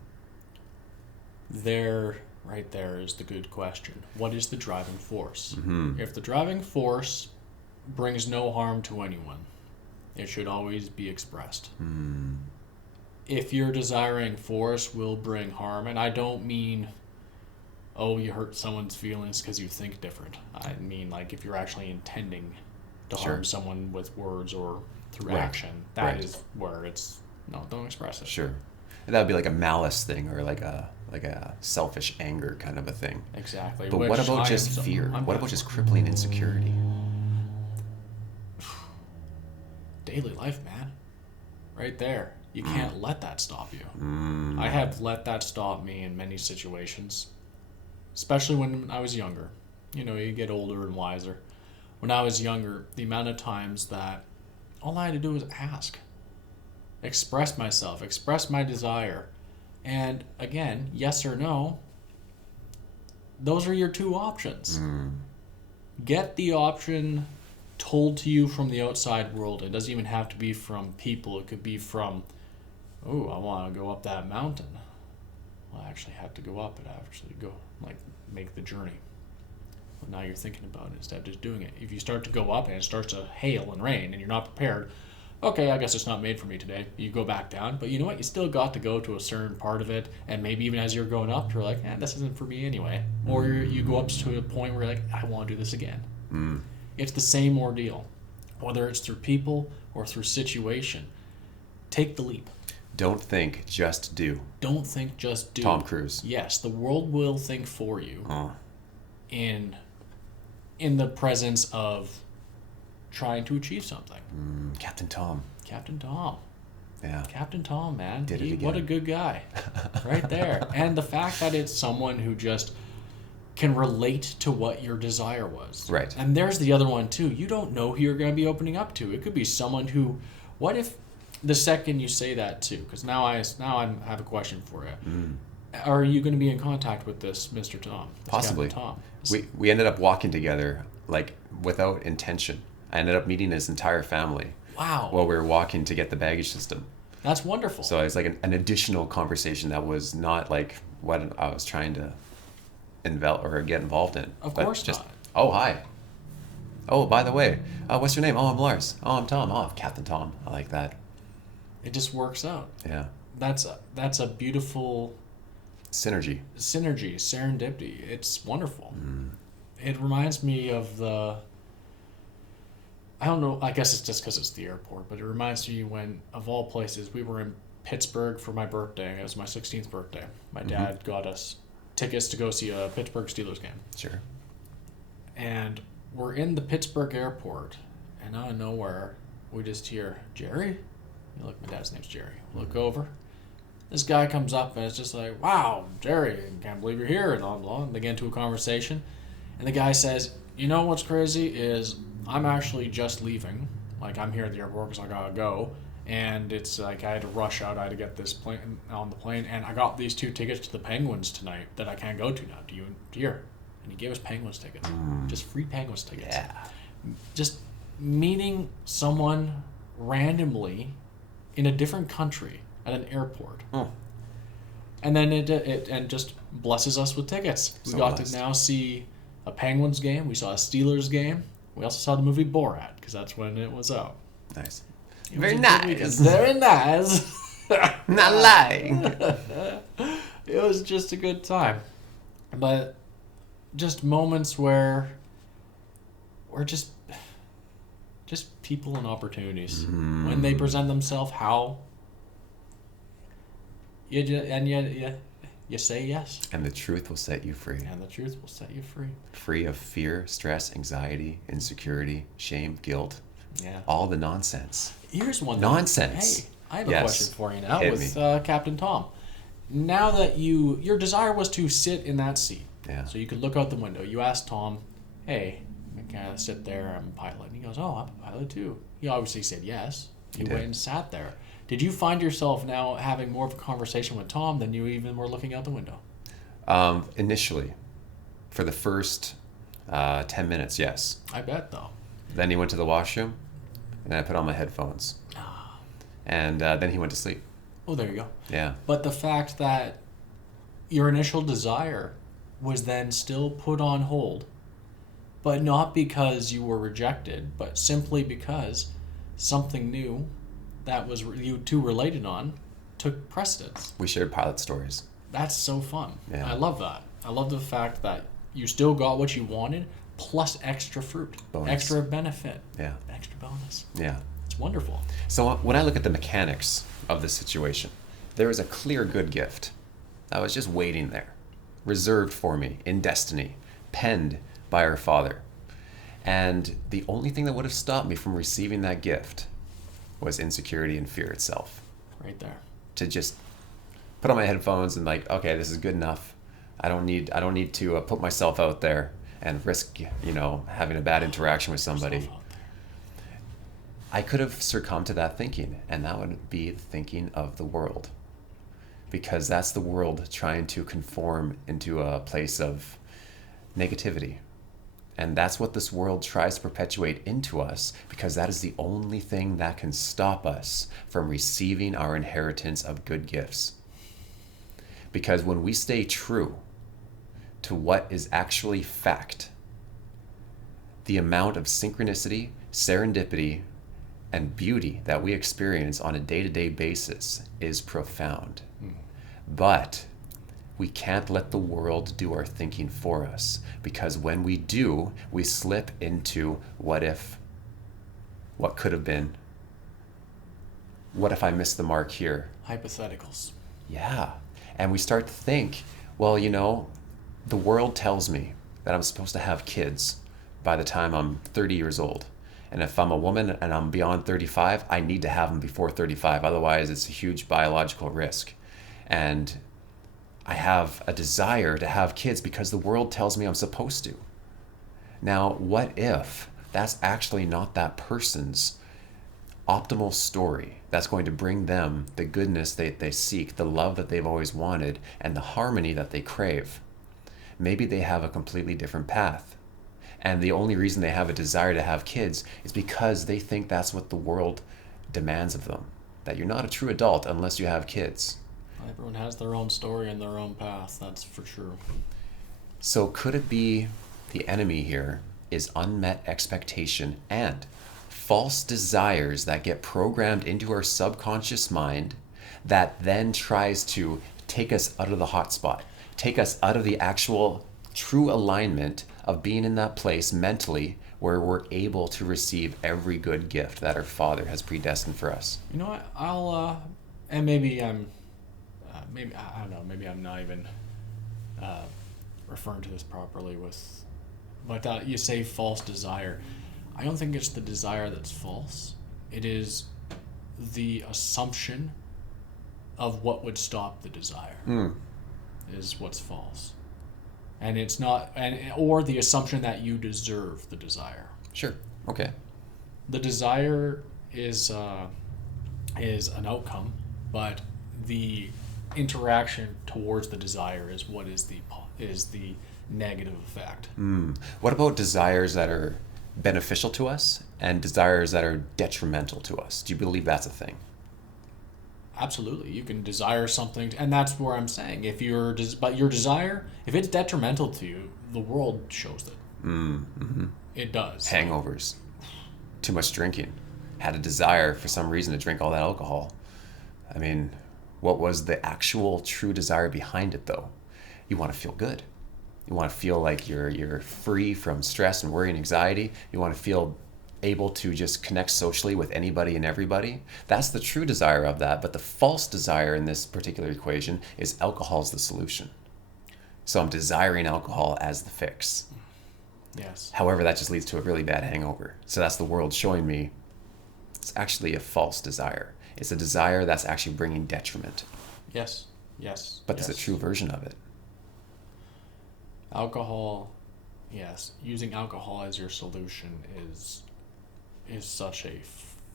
There, right there is the good question. What is the driving force? If the driving force brings no harm to anyone, it should always be expressed. If your desiring force will bring harm, and I don't mean, oh, you hurt someone's feelings because you think different. I mean, like, if you're actually intending to harm someone with words or through action, that is where it's, no, don't express it. Sure. That would be like a malice thing, or like a selfish anger kind of a thing. Exactly. But what about just fear? What about just crippling insecurity? Daily life, man. Right there. You can't let that stop you. I have let that stop me in many situations, especially when I was younger. You know, you get older and wiser. When I was younger, the amount of times that all I had to do was ask, express myself, express my desire. And again, yes or no, those are your two options. Get the option told to you from the outside world. It doesn't even have to be from people. It could be from, oh, I want to go up that mountain. Well, I actually have to go up it. I actually go, like, make the journey. Well, now you're thinking about it instead of just doing it. If you start to go up and it starts to hail and rain and you're not prepared, okay, I guess it's not made for me today. You go back down, but you know what? You still got to go to a certain part of it, and maybe even as you're going up, you're like, this isn't for me anyway. Or you go up to a point where you're like, I want to do this again. It's the same ordeal, whether it's through people or through situation. Take the leap. Don't think, just do. Don't think, just do. Tom Cruise. Yes, the world will think for you in the presence of trying to achieve something. Captain Tom. Captain Tom. Yeah. Captain Tom, man. Did it again. What a good guy. Right there. And the fact that it's someone who just can relate to what your desire was. Right. And there's the other one, too. You don't know who you're going to be opening up to. It could be someone who... What if the second you say that, too? Because now I have a question for you. Are you going to be in contact with this Mr. Tom? Possibly. Tom? We ended up walking together, like, without intention. I ended up meeting his entire family. Wow. While we were walking to get the baggage system. That's wonderful. So it's like an additional conversation that was not like what I was trying to get involved in. Of course not. Oh, hi. Oh, by the way, what's your name? Oh, I'm Lars. Oh, I'm Tom. Oh, I'm Captain Tom. I like that. It just works out. Yeah. That's a beautiful... Synergy, serendipity. It's wonderful. It reminds me of the... I don't know, I guess it's just because it's the airport, but it reminds me when, of all places, we were in Pittsburgh for my birthday. It was my 16th birthday. My dad got us tickets to go see a Pittsburgh Steelers game. Sure. And we're in the Pittsburgh airport, And out of nowhere, we just hear, Jerry? You look, my dad's name's Jerry. Look over. This guy comes up and it's just like, wow, Jerry, I can't believe you're here, and blah, blah. And they get into a conversation. And the guy says, you know what's crazy is I'm actually just leaving. Like, I'm here at the airport because I gotta go. And it's like I had to rush out. I had to get this plane on the plane. And I got these 2 tickets to the Penguins tonight that I can't go to now. Do you? Here. And he gave us Penguins tickets. Just free Penguins tickets. Yeah. Just meeting someone randomly in a different country at an airport. And then it just blesses us with tickets. We got to now see a Penguins game. We saw a Steelers game. We also saw the movie Borat because that's when it was out. Nice. Very nice. Very nice. Not lying. It was just a good time. But just moments where we're just people and opportunities. When they present themselves, how you say yes. And the truth will set you free. And the truth will set you free. Free of fear, stress, anxiety, insecurity, shame, guilt. Yeah. All the nonsense. Here's one Nonsense. Hey, I have a question for you now with Captain Tom. Now that your desire was to sit in that seat, so you could look out the window. You asked Tom, hey, can I sit there? I'm a pilot. And he goes, oh, I'm a pilot too. He obviously said yes. You went and sat there. Did you find yourself now having more of a conversation with Tom than you even were looking out the window? Initially, for the first 10 minutes, yes. I bet, though. Then he went to the washroom, and then I put on my headphones. And then he went to sleep. Oh, there you go. Yeah. But the fact that your initial desire was then still put on hold, but not because you were rejected, but simply because something new that was you two related on took precedence. We shared pilot stories. That's so fun. Yeah. I love that. I love the fact that you still got what you wanted, plus extra fruit, extra benefit, extra bonus. Yeah. It's wonderful. So when I look at the mechanics of this situation, there is a clear good gift that was just waiting there, reserved for me in destiny, penned by our Father. And the only thing that would have stopped me from receiving that gift was insecurity and fear itself. Right there. To just put on my headphones and like, okay, this is good enough. I don't need to put myself out there and risk, having a bad interaction with somebody. I could have succumbed to that thinking, and that would be the thinking of the world, because that's the world trying to conform into a place of negativity. And that's what this world tries to perpetuate into us, because that is the only thing that can stop us from receiving our inheritance of good gifts. Because when we stay true to what is actually fact, the amount of synchronicity, serendipity, and beauty that we experience on a day-to-day basis is profound. But we can't let the world do our thinking for us, because when we do, we slip into what if, what could have been, what if I missed the mark here? Hypotheticals. Yeah. And we start to think, well, the world tells me that I'm supposed to have kids by the time I'm 30 years old. And if I'm a woman and I'm beyond 35, I need to have them before 35. Otherwise, it's a huge biological risk. And I have a desire to have kids because the world tells me I'm supposed to. Now, what if that's actually not that person's optimal story that's going to bring them the goodness that they seek, the love that they've always wanted, and the harmony that they crave? Maybe they have a completely different path. And the only reason they have a desire to have kids is because they think that's what the world demands of them. That you're not a true adult unless you have kids. Everyone has their own story and their own path, that's for sure. So could it be the enemy here is unmet expectation and false desires that get programmed into our subconscious mind that then tries to take us out of the hot spot, take us out of the actual true alignment of being in that place mentally where we're able to receive every good gift that our Father has predestined for us. You know what? I'll, and maybe I'm, I don't know, maybe I'm not even referring to this properly but you say false desire. I don't think it's the desire that's false. It is the assumption of what would stop the desire is what's false. And it's not, or the assumption that you deserve the desire. Sure. Okay. The desire is an outcome, but the interaction towards the desire is what is the negative effect. What about desires that are beneficial to us and desires that are detrimental to us? Do you believe that's a thing? Absolutely, you can desire something, and that's where I'm saying but your desire, if it's detrimental to you, the world shows it. It does. Hangovers, too much drinking, had a desire for some reason to drink all that alcohol. I mean, what was the actual true desire behind it, though? You want to feel good. You want to feel like you're free from stress and worry and anxiety. You want to feel able to just connect socially with anybody and everybody. That's the true desire of that. But the false desire in this particular equation is alcohol's the solution. So I'm desiring alcohol as the fix. Yes. However, that just leads to a really bad hangover. So that's the world showing me it's actually a false desire. It's a desire that's actually bringing detriment. Yes. But there's a true version of it. Alcohol, yes. Using alcohol as your solution is such a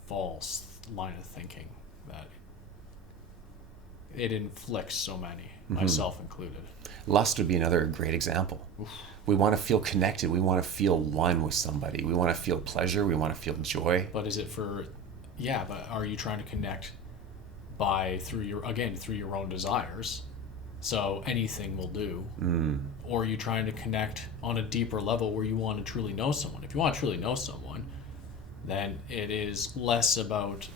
false line of thinking that it inflicts so many, myself included. Lust would be another great example. Oof. We want to feel connected. We want to feel one with somebody. We want to feel pleasure. We want to feel joy. But is it but are you trying to connect through your own desires? So anything will do. Or are you trying to connect on a deeper level where you want to truly know someone? If you want to truly know someone, then it is less about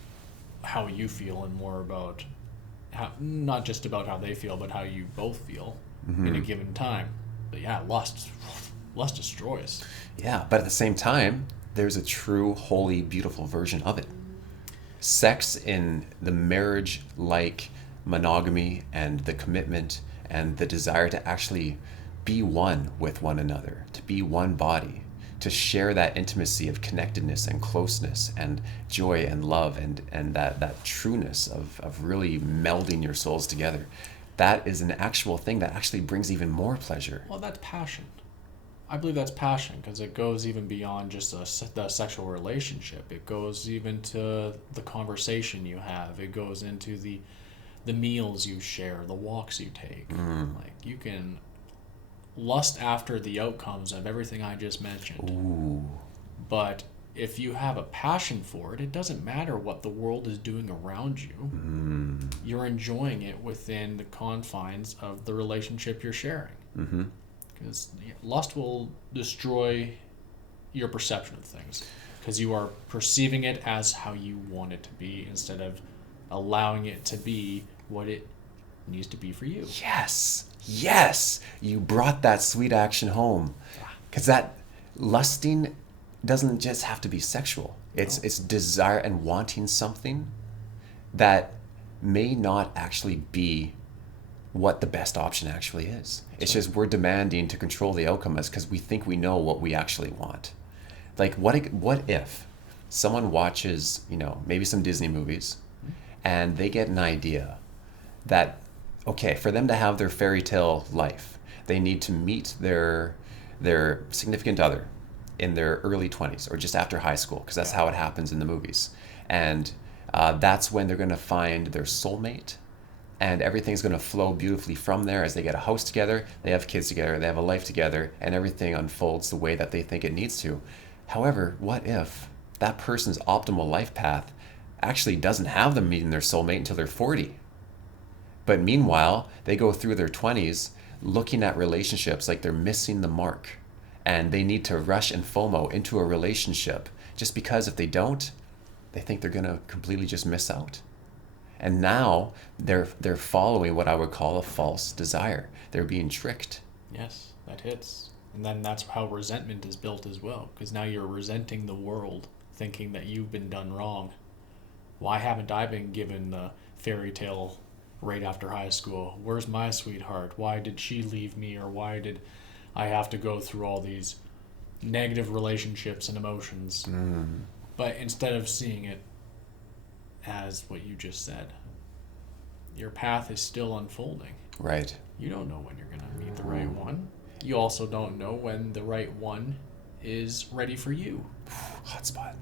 how you feel and more about not just about how they feel, but how you both feel in a given time. But yeah, lust destroys. Yeah, but at the same time, there's a true, holy, beautiful version of it. Sex in the marriage-like monogamy and the commitment and the desire to actually be one with one another, to be one body, to share that intimacy of connectedness and closeness and joy and love and that trueness of really melding your souls together. That is an actual thing that actually brings even more pleasure. Well, that's passion. I believe that's passion because it goes even beyond just the sexual relationship. It goes even to the conversation you have. It goes into the meals you share, the walks you take. Like you can lust after the outcomes of everything I just mentioned. Ooh. But if you have a passion for it, it doesn't matter what the world is doing around you. You're enjoying it within the confines of the relationship you're sharing. Because lust will destroy your perception of things because you are perceiving it as how you want it to be instead of allowing it to be what it needs to be for you. Yes, you brought that sweet action home. Because that lusting doesn't just have to be sexual. It's desire and wanting something that may not actually be what the best option actually is. It's just we're demanding to control the outcome because we think we know what we actually want. Like what if someone watches, maybe some Disney movies and they get an idea that, okay, for them to have their fairy tale life, they need to meet their significant other in their early 20s or just after high school, because that's how it happens in the movies. And that's when they're going to find their soulmate, and everything's going to flow beautifully from there as they get a house together, they have kids together, they have a life together, and everything unfolds the way that they think it needs to. However, what if that person's optimal life path actually doesn't have them meeting their soulmate until they're 40? But meanwhile, they go through their 20s looking at relationships like they're missing the mark, and they need to rush and FOMO into a relationship just because if they don't, they think they're going to completely just miss out. And now they're following what I would call a false desire. They're being tricked. Yes, that hits. And then that's how resentment is built as well, because now you're resenting the world, thinking that you've been done wrong. Why haven't I been given the fairy tale right after high school? Where's my sweetheart? Why did she leave me? Or why did I have to go through all these negative relationships and emotions. But instead of seeing it as what you just said, your path is still unfolding. Right. You don't know when you're going to meet the right one. You also don't know when the right one is ready for you. Hotspot.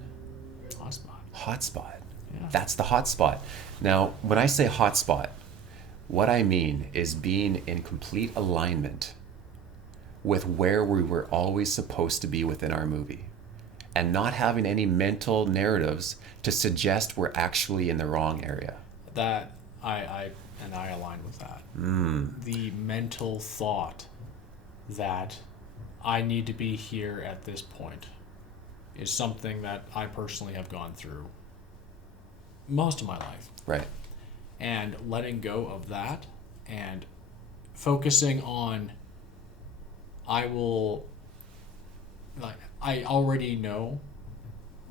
Yeah. That's the hotspot. Now, when I say hotspot, what I mean is being in complete alignment with where we were always supposed to be within our movie, and not having any mental narratives to suggest we're actually in the wrong area. That I align with that. The mental thought that I need to be here at this point is something that I personally have gone through most of my life. Right. And letting go of that and focusing on I already know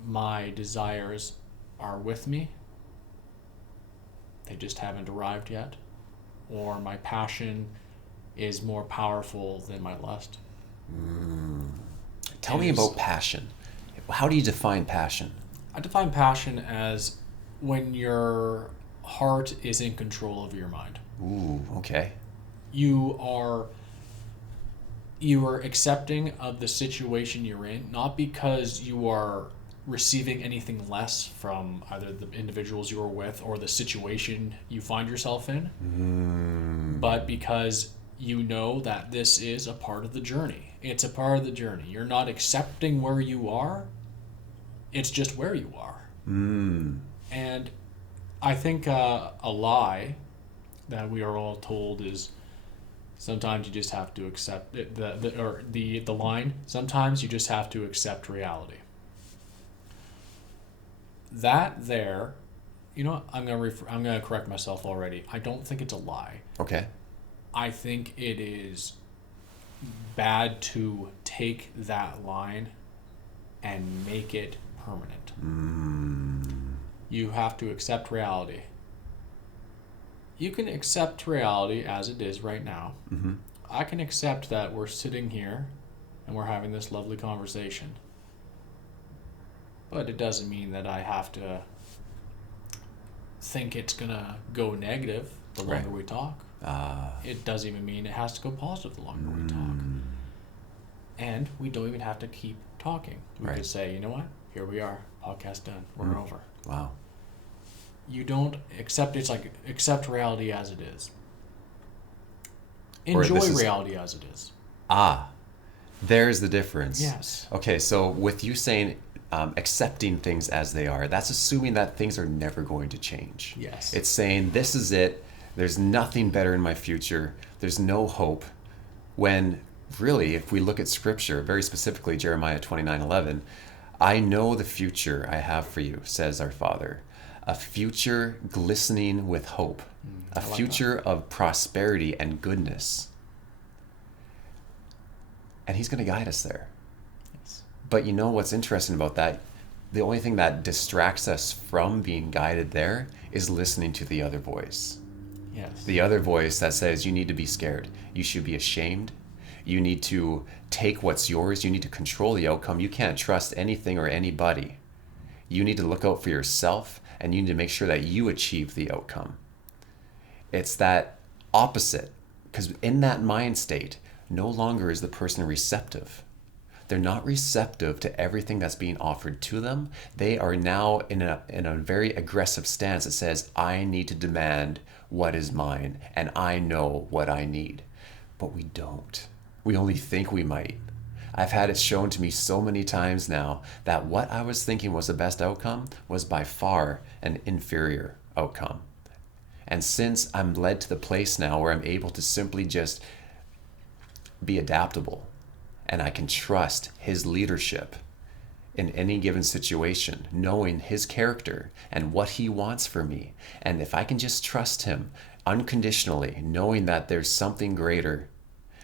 my desires are with me. They just haven't arrived yet. Or my passion is more powerful than my lust. Tell me about passion. How do you define passion? I define passion as when your heart is in control of your mind. Ooh, okay. You are accepting of the situation you're in, not because you are receiving anything less from either the individuals you are with or the situation you find yourself in, but because you know that this is a part of the journey. It's a part of the journey. You're not accepting where you are. It's just where you are. And I think a lie that we are all told is sometimes you just have to accept it, the line, sometimes you just have to accept reality. That there, you know what, I'm gonna correct myself already. I don't think it's a lie. Okay. I think it is bad to take that line and make it permanent. You have to accept reality. You can accept reality as it is right now. I can accept that we're sitting here and we're having this lovely conversation. But it doesn't mean that I have to think it's going to go negative the longer we talk. It doesn't even mean it has to go positive the longer we talk. And we don't even have to keep talking. We could say, you know what? Here we are. Podcast done. We're over. Wow. You don't accept, it's like accept reality as it is. Enjoy reality as it is. There's the difference. Yes. Okay, so with you saying accepting things as they are, that's assuming that things are never going to change. Yes. It's saying this is it. There's nothing better in my future. There's no hope. When really, if we look at scripture, very specifically Jeremiah 29:11, I know the future I have for you, says our Father. A future glistening with hope. A future of prosperity and goodness. And he's going to guide us there. Yes. But you know what's interesting about that? The only thing that distracts us from being guided there is listening to the other voice. Yes. The other voice that says you need to be scared. You should be ashamed. You need to take what's yours. You need to control the outcome. You can't trust anything or anybody. You need to look out for yourself, and you need to make sure that you achieve the outcome. It's that opposite, because in that mind state, no longer is the person receptive. They're not receptive to everything that's being offered to them. They are now in a very aggressive stance that says, I need to demand what is mine, and I know what I need. But we don't. We only think we might. I've had it shown to me so many times now that what I was thinking was the best outcome was by far an inferior outcome. And since I'm led to the place now where I'm able to simply just be adaptable, and I can trust his leadership in any given situation, knowing his character and what he wants for me. And if I can just trust him unconditionally, knowing that there's something greater,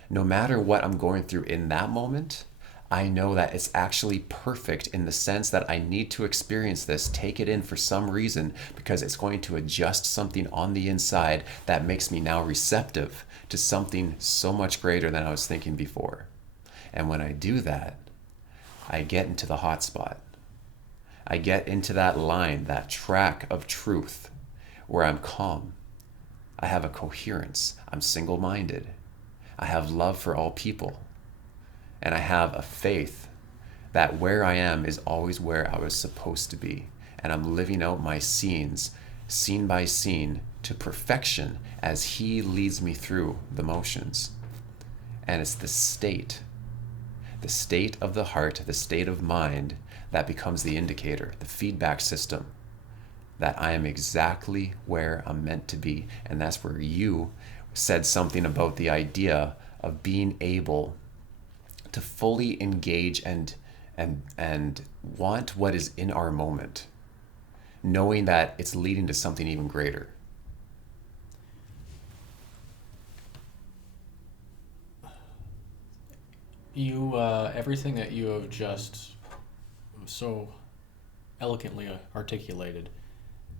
no matter what I'm going through in that moment, I know that it's actually perfect in the sense that I need to experience this, take it in for some reason, because it's going to adjust something on the inside that makes me now receptive to something so much greater than I was thinking before. And when I do that, I get into the hot spot. I get into that line, that track of truth where I'm calm. I have a coherence. I'm single-minded. I have love for all people. And I have a faith that where I am is always where I was supposed to be. And I'm living out my scenes, scene by scene, to perfection as he leads me through the motions. And it's the state of the heart, the state of mind that becomes the indicator, the feedback system, that I am exactly where I'm meant to be. And that's where you said something about the idea of being able to fully engage and want what is in our moment, knowing that it's leading to something even greater. You, everything that you have just so eloquently articulated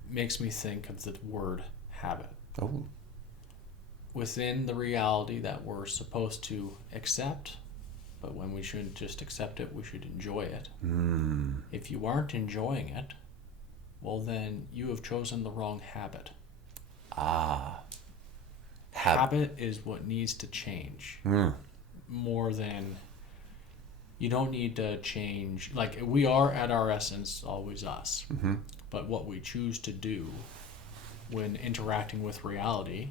makes me think of the word habit. Oh. Within the reality that we're supposed to accept, but when we shouldn't just accept it, we should enjoy it. If you aren't enjoying it, well, then you have chosen the wrong habit. Habit is what needs to change. More than, you don't need to change, like we are at our essence always us. But what we choose to do when interacting with reality,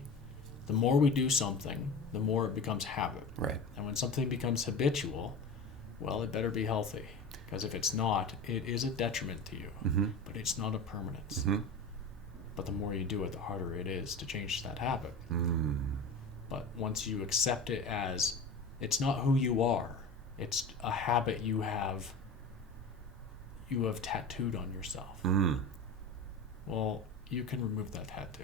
the more we do something, the more it becomes habit. Right. And when something becomes habitual, well, it better be healthy. Because if it's not, it is a detriment to you. But it's not a permanence. But the more you do it, the harder it is to change that habit. But once you accept it as, it's not who you are, it's a habit you have tattooed on yourself. Well, you can remove that tattoo.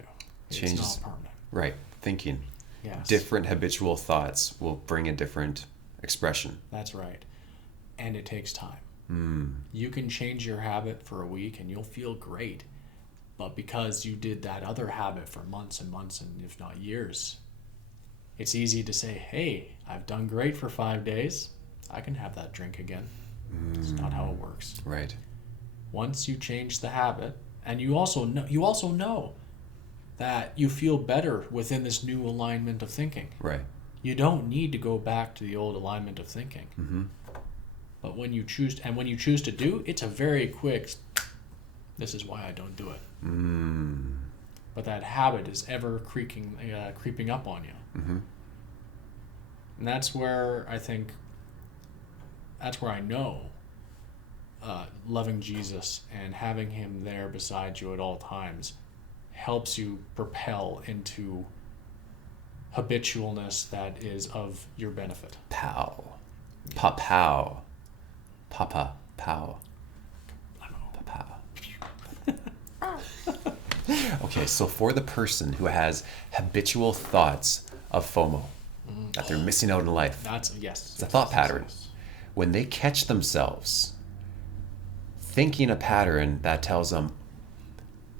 Changes. It's not permanent. Right. Thinking. Yes. Different habitual thoughts will bring a different expression. That's right. And it takes time. You can change your habit for a week and you'll feel great. But because you did that other habit for months and months and if not years, it's easy to say, hey, I've done great for 5 days. I can have that drink again. It's not how it works. Right. Once you change the habit, and you also know that you feel better within this new alignment of thinking. Right. You don't need to go back to the old alignment of thinking. But when you choose to do, it's a very quick, this is why I don't do it. But that habit is ever creeping up on you. And that's where I know loving Jesus and having him there beside you at all times helps you propel into habitualness that is of your benefit. Pow. Pa-pow. Papa. Pow. Pa-pow. Okay, so for the person who has habitual thoughts of FOMO, that they're missing out in life. It's a thought pattern. When they catch themselves thinking a pattern that tells them,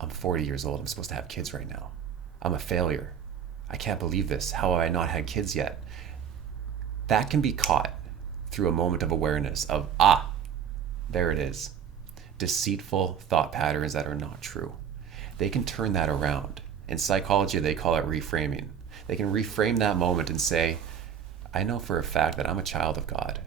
I'm 40 years old, I'm supposed to have kids right now. I'm a failure. I can't believe this. How have I not had kids yet? That can be caught through a moment of awareness of, there it is. Deceitful thought patterns that are not true. They can turn that around. In psychology, they call it reframing. They can reframe that moment and say, I know for a fact that I'm a child of God.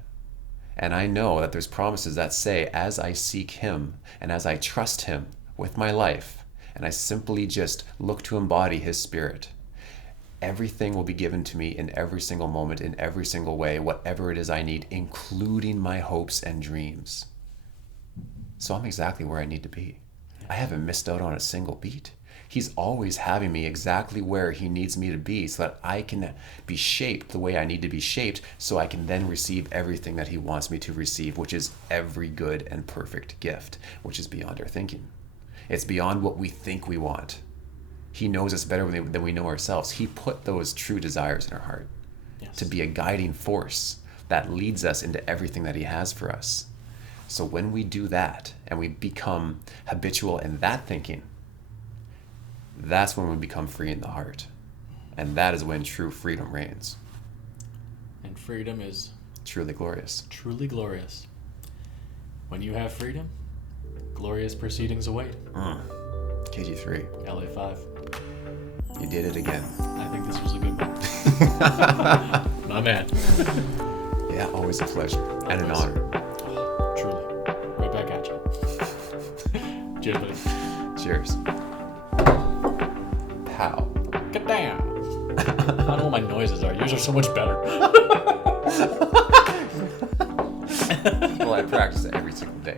And I know that there's promises that say, as I seek him and as I trust him with my life, and I simply just look to embody his spirit, everything will be given to me in every single moment, in every single way, whatever it is I need, including my hopes and dreams. So I'm exactly where I need to be. I haven't missed out on a single beat. He's always having me exactly where he needs me to be so that I can be shaped the way I need to be shaped so I can then receive everything that he wants me to receive, which is every good and perfect gift, which is beyond our thinking. It's beyond what we think we want. He knows us better than we know ourselves. He put those true desires in our heart to be a guiding force that leads us into everything that he has for us. So when we do that and we become habitual in that thinking, that's when we become free in the heart. And that is when true freedom reigns. And freedom is truly glorious. Truly glorious. When you have freedom, glorious proceedings await. KG3. LA5. You did it again. I think this was a good one. My man. Yeah, always a pleasure and an honor. Truly. Right back at you. Cheers, buddy. Cheers. Pow. Get down. I don't know what my noises are. Yours are so much better. Well, I practice it every single day.